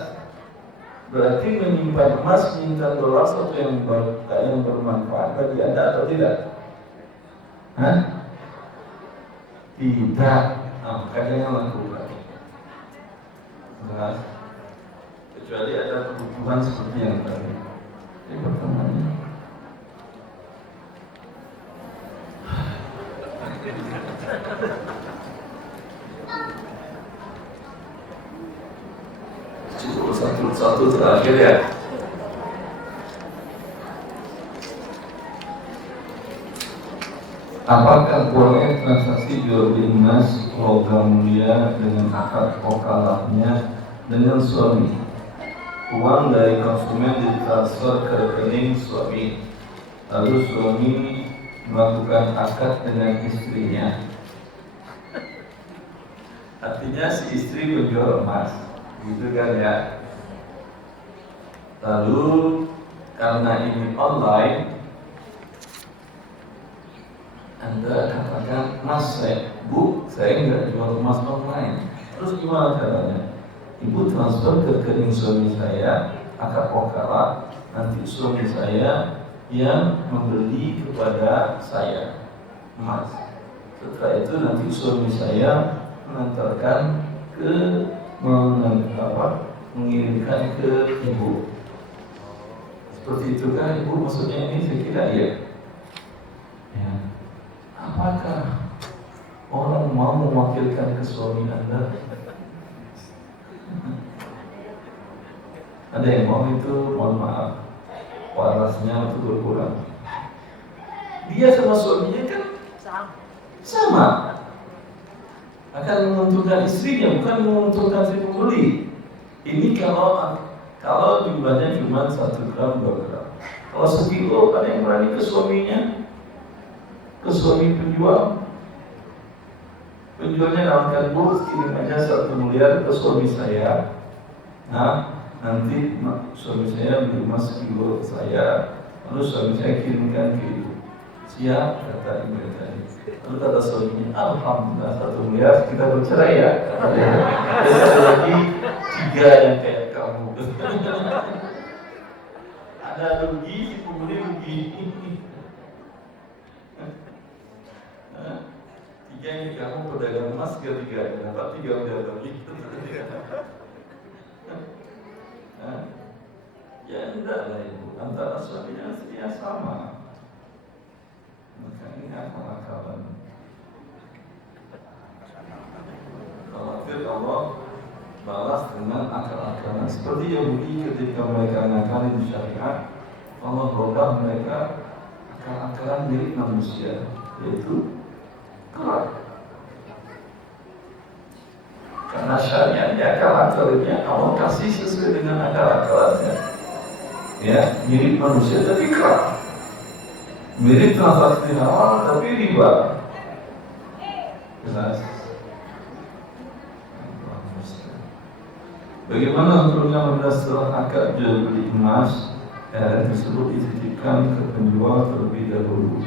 Berarti menyimpan emas, menyimpan dolar sesuatu yang bermanfaat bagi Anda atau tidak? Hah? Tidak. Nah, makanya lakukan. Jelas. Kecuali ada kebutuhan seperti yang tadi. Ini pertanyaannya. Cukup satu terakhir ya. Apakah boleh transaksi jual beli emas logam mulia dengan akad wakalahnya dengan suami? Uang dari konsumen ditransfer ke rekening suami, lalu suami melakukan akad dengan istrinya. Artinya si istri menjual emas, gitu kan ya. Lalu karena ini online, Anda katakan, Mas, saya nggak jual emas online. Terus gimana caranya? Ibu transfer ke rekening suami saya, akad wakalah, nanti suami saya yang membeli kepada saya emas. Setelah itu nanti suami saya mengantarkan ke mengirimkan ke ibu. Seperti itu kan ibu, maksudnya ini saya kira ya. Apakah orang mau mewakilkan ke suami Anda? Ada yang mau itu, mohon maaf, warasnya itu berkurang. Dia sama suaminya kan sama. Akan menguntungkan istrinya, bukan menguntungkan si pembeli. Ini kalau jumlahnya cuma 1 gram, 2 gram. Kalau sekilo, ada yang berani ke suaminya? Ke suami penjual, penjualnya nawarkan, Bu, kirim aja 1 miliar ke suami saya. Nah, nanti suami saya beli emas sekilo ke saya, lalu suami saya kirimkan ke ibu. Siap, kata ibu tadi. Lalu kata suaminya, alhamdulillah 1 miliar, kita bercerai ya. Ada lagi 3 yang kayak kamu. Ada rugi, si pembeli rugi. 3 ini kamu pedagang emas, 3 dapat 3 udah bagi. Ya enggak lah ibu, antara suami dan istrinya sama. Maka ini akal-akalan. Khawatir Allah balas dengan akal-akalan. Seperti Yahudi ketika mereka nakal di syariat, Allah berubah mereka akal-akalan milik manusia, yaitu kerak. Karena syariatnya akal-akalnya Allah kasih sesuai dengan akal-akalannya. Ya, mirip manusia tapi kerak. Mirip transaksi halal tapi riba. Jelas. Bagaimana hukumnya berdasarkan akad jual beli emas tersebut dititipkan ke penjual terlebih dahulu?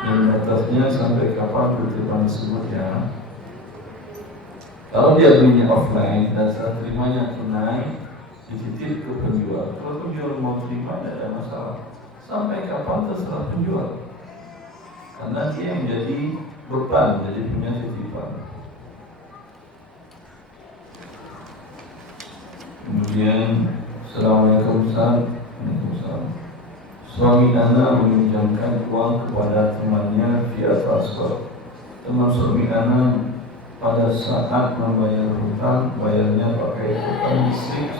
Dan batasnya sampai kapan pertemuan tersebut ya? Kalau dia belinya offline dan serah terimanya tunai, dititip ke penjual. Kalau penjual mau terima tidak ada masalah. Sampai kapan terserah penjual. Karena dia yang menjadi beban, jadi punya titipan. Kemudian, Assalamualaikum Waalaikumsalam. Suami Ana meminjamkan uang kepada temannya via transfer. Teman suami Ana pada saat membayar hutang, bayarnya pakai hutang listrik,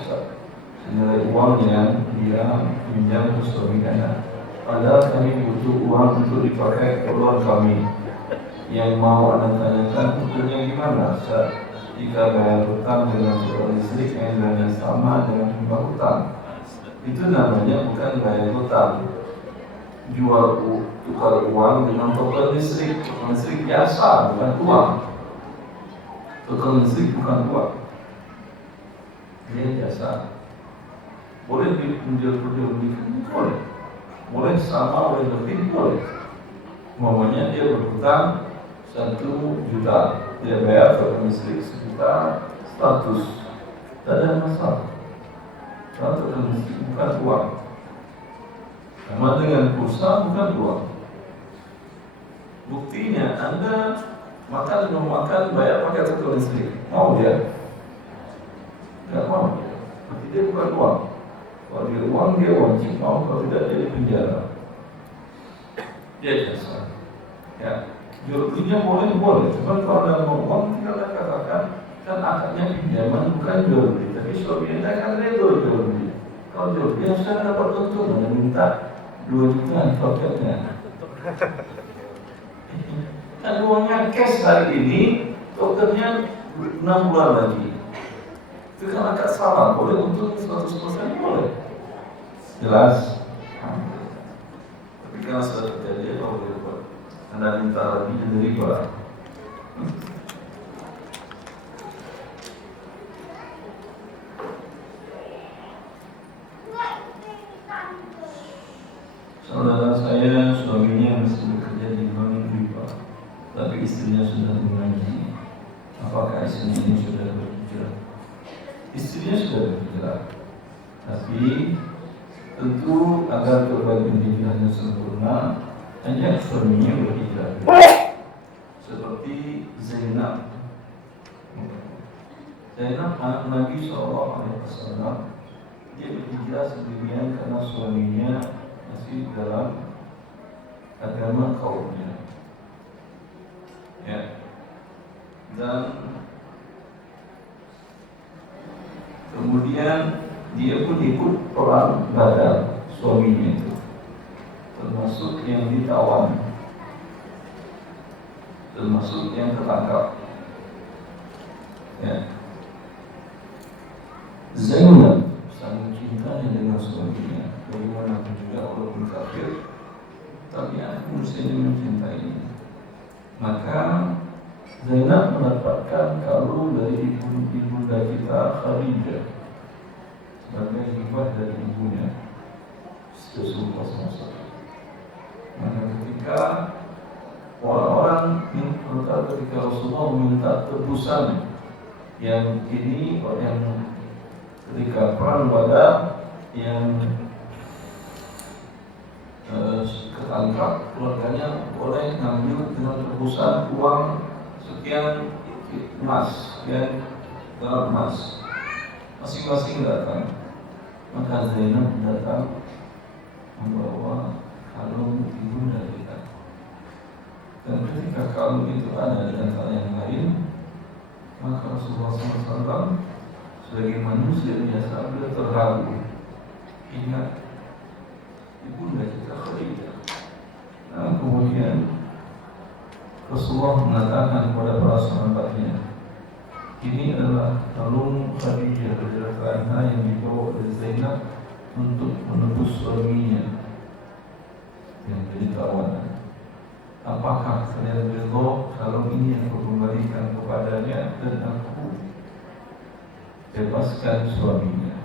senilai uang yang dia pinjam ke suami Ana. Padahal kami butuh uang untuk dipakai keperluan kami. Yang mau Anda tanyakan hukumnya gimana? Jika bayar hutang dengan surat listrik yang nilainya sama dengan jumlah hutang, itu namanya bukan bayar hutang. Tukar uang dengan token listrik. Token listrik biasa, bukan uang. Token listrik bukan uang. Dia biasa. Boleh diperjualbelikan? Boleh. Boleh sama, boleh lebih, boleh. Umpamanya dia berhutang 1 juta, dia bayar token listrik 1 juta, status, tidak ada masalah. Karena token listrik bukan uang, sama dengan pulsa bukan uang. Buktinya Anda mau makan bayar pakai token listrik, mau dia? Tidak mau dia, berarti dia bukan uang. Kalau dia uang dia wajib mau, kalau tidak dia di penjara. Dia jasa. Ya, jual belinya boleh. Cuma kalau Anda mau uang, tinggal Anda katakan kan akadnya pinjaman bukan jual beli. Tapi suami Anda kan redo jual beli. Kalau jual beli harus Anda dapat untung, Anda minta 2 juta tokennya. Kan uangnya cash hari ini, tokennya 6 bulan lagi. Itu kan agak salah, boleh untung 100% boleh. Jelas? Tapi karena sudah terjadi, kalau boleh buat Anda minta lebih dari riba. Saudara saya, suaminya masih bekerja di bank riba, tapi istrinya sudah mengaji. Apakah istrinya ini sudah berhijrah? Istrinya sudah berhijrah, tapi tentu agar berbagai hijrahnya sempurna, hanya suaminya berhijrah. Seperti Zainab. Zainab anak Nabi SAW, dia berhijrah sendirian karena suaminya masih dalam agama kaumnya. Ya. Dan kemudian dia pun ikut perang Badar, suaminya itu, termasuk yang ditawan, termasuk yang tertangkap. Ya. Zainab sangat cintanya dengan suaminya, bagaimanapun juga walaupun kafir, tapi aku mesti mencintai. Maka Zainab mendapatkan kalung dari ibunda kita Khadijah sebagai hibah dari ibunya Rasulullah SAW. Maka ketika orang-orang ketika Rasulullah meminta tebusan yang ini, yang ketika perang Badar yang ketangkap, keluarganya boleh ngambil dengan tebusan uang sekian emas, sekian gram emas, masing-masing datang. Maka Zainab datang membawa kalung ibunda kita. Dan ketika kalung itu ada di antara yang lain, maka Rasulullah SAW sebagai manusia biasa beliau terharu. Ingat ibunda kita Khadijah. Nah, kemudian Rasulullah mengatakan kepada para sahabatnya, ini adalah kalung Khadijah radhiyallahu anha yang dibawa oleh Zainab untuk menebus suaminya yang jadi tawanan. Apakah kalian redha kalung ini yang aku kembalikan kepadanya dan aku bebaskan suaminya?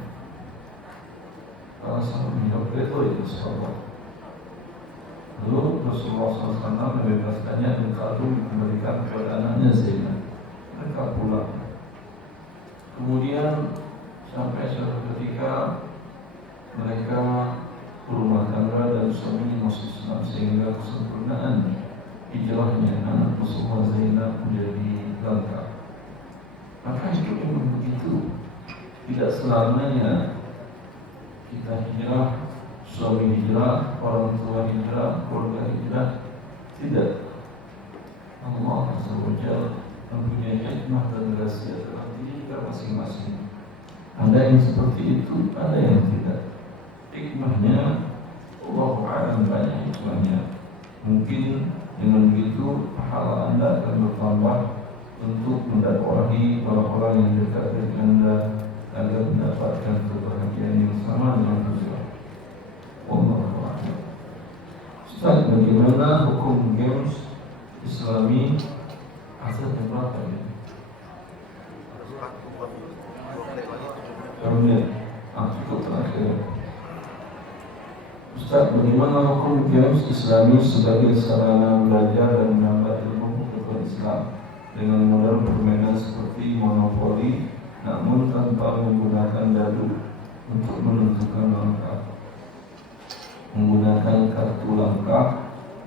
Para sahabat menjawab, redha ya Rasulullah. Lalu Rasulullah SAW membebaskannya dan kalung dikembalikan kepada anaknya Zainab. Mereka pulang. Kemudian sampai suatu ketika mereka berumah tangga dan suaminya masuk Islam, sehingga kesempurnaan hijrahnya anak Rasulullah Zainab menjadi lengkap. Maka hidup memang begitu. Tidak selamanya kita hijrah, suami hijrah, orang tua hijrah, keluarga hijrah. Tidak. Allah Azza wa Jalla mempunyai hikmah dan rahasia dalam diri kita masing-masing. Ada yang seperti itu, ada yang tidak. Hikmahnya Allahu a'lam, banyak hikmahnya. Mungkin dengan begitu pahala Anda akan bertambah untuk mendakwahi orang-orang yang dekat dengan Anda agar mendapatkan kebahagiaan yang sama dengan Rasulullah. Wallahu a'lam. Ustaz, bagaimana hukum games Islami asalnya berapa ya? Cukup terakhir. Ustaz, bagaimana hukum games Islami sebagai sarana belajar dan menambah ilmu pengetahuan Islam dengan modal permainan seperti monopoli, namun tanpa menggunakan dadu untuk menentukan langkah. Menggunakan kartu langkah,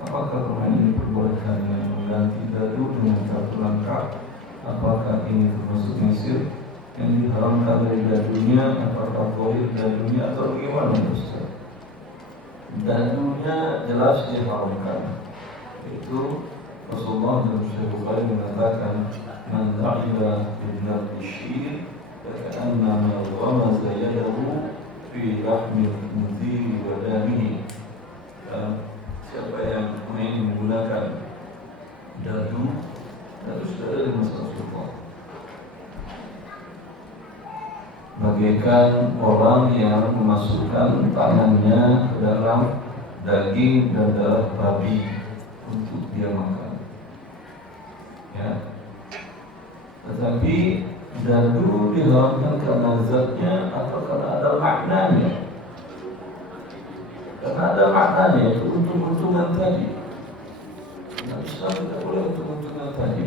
apakah permainan ini diperbolehkan dengan mengganti dadu dengan kartu langkah? Apakah ini termasuk mesir yang diharamkan dari dadunya? Apakah boleh dadunya atau bagaimana Ustaz? Dadunya jelas diharamkan. Itu Rasulullah dalam Sahih Bukhari mengatakan, "Man la'iba bin syir faka'annama ghamaza yadahu fi lahmil khinzir wa damihi." Siapa yang main menggunakan dadu sudah ada di masa Rasulullah, bagaikan orang yang memasukkan tangannya ke dalam daging dan darah babi untuk dia makan. Ya. Tetapi dadu diharamkan karena zatnya atau karena ada maknanya. Karena ada maknanya, itu untung-untungan tadi. Nah, Islam tidak boleh untung-untungan tadi.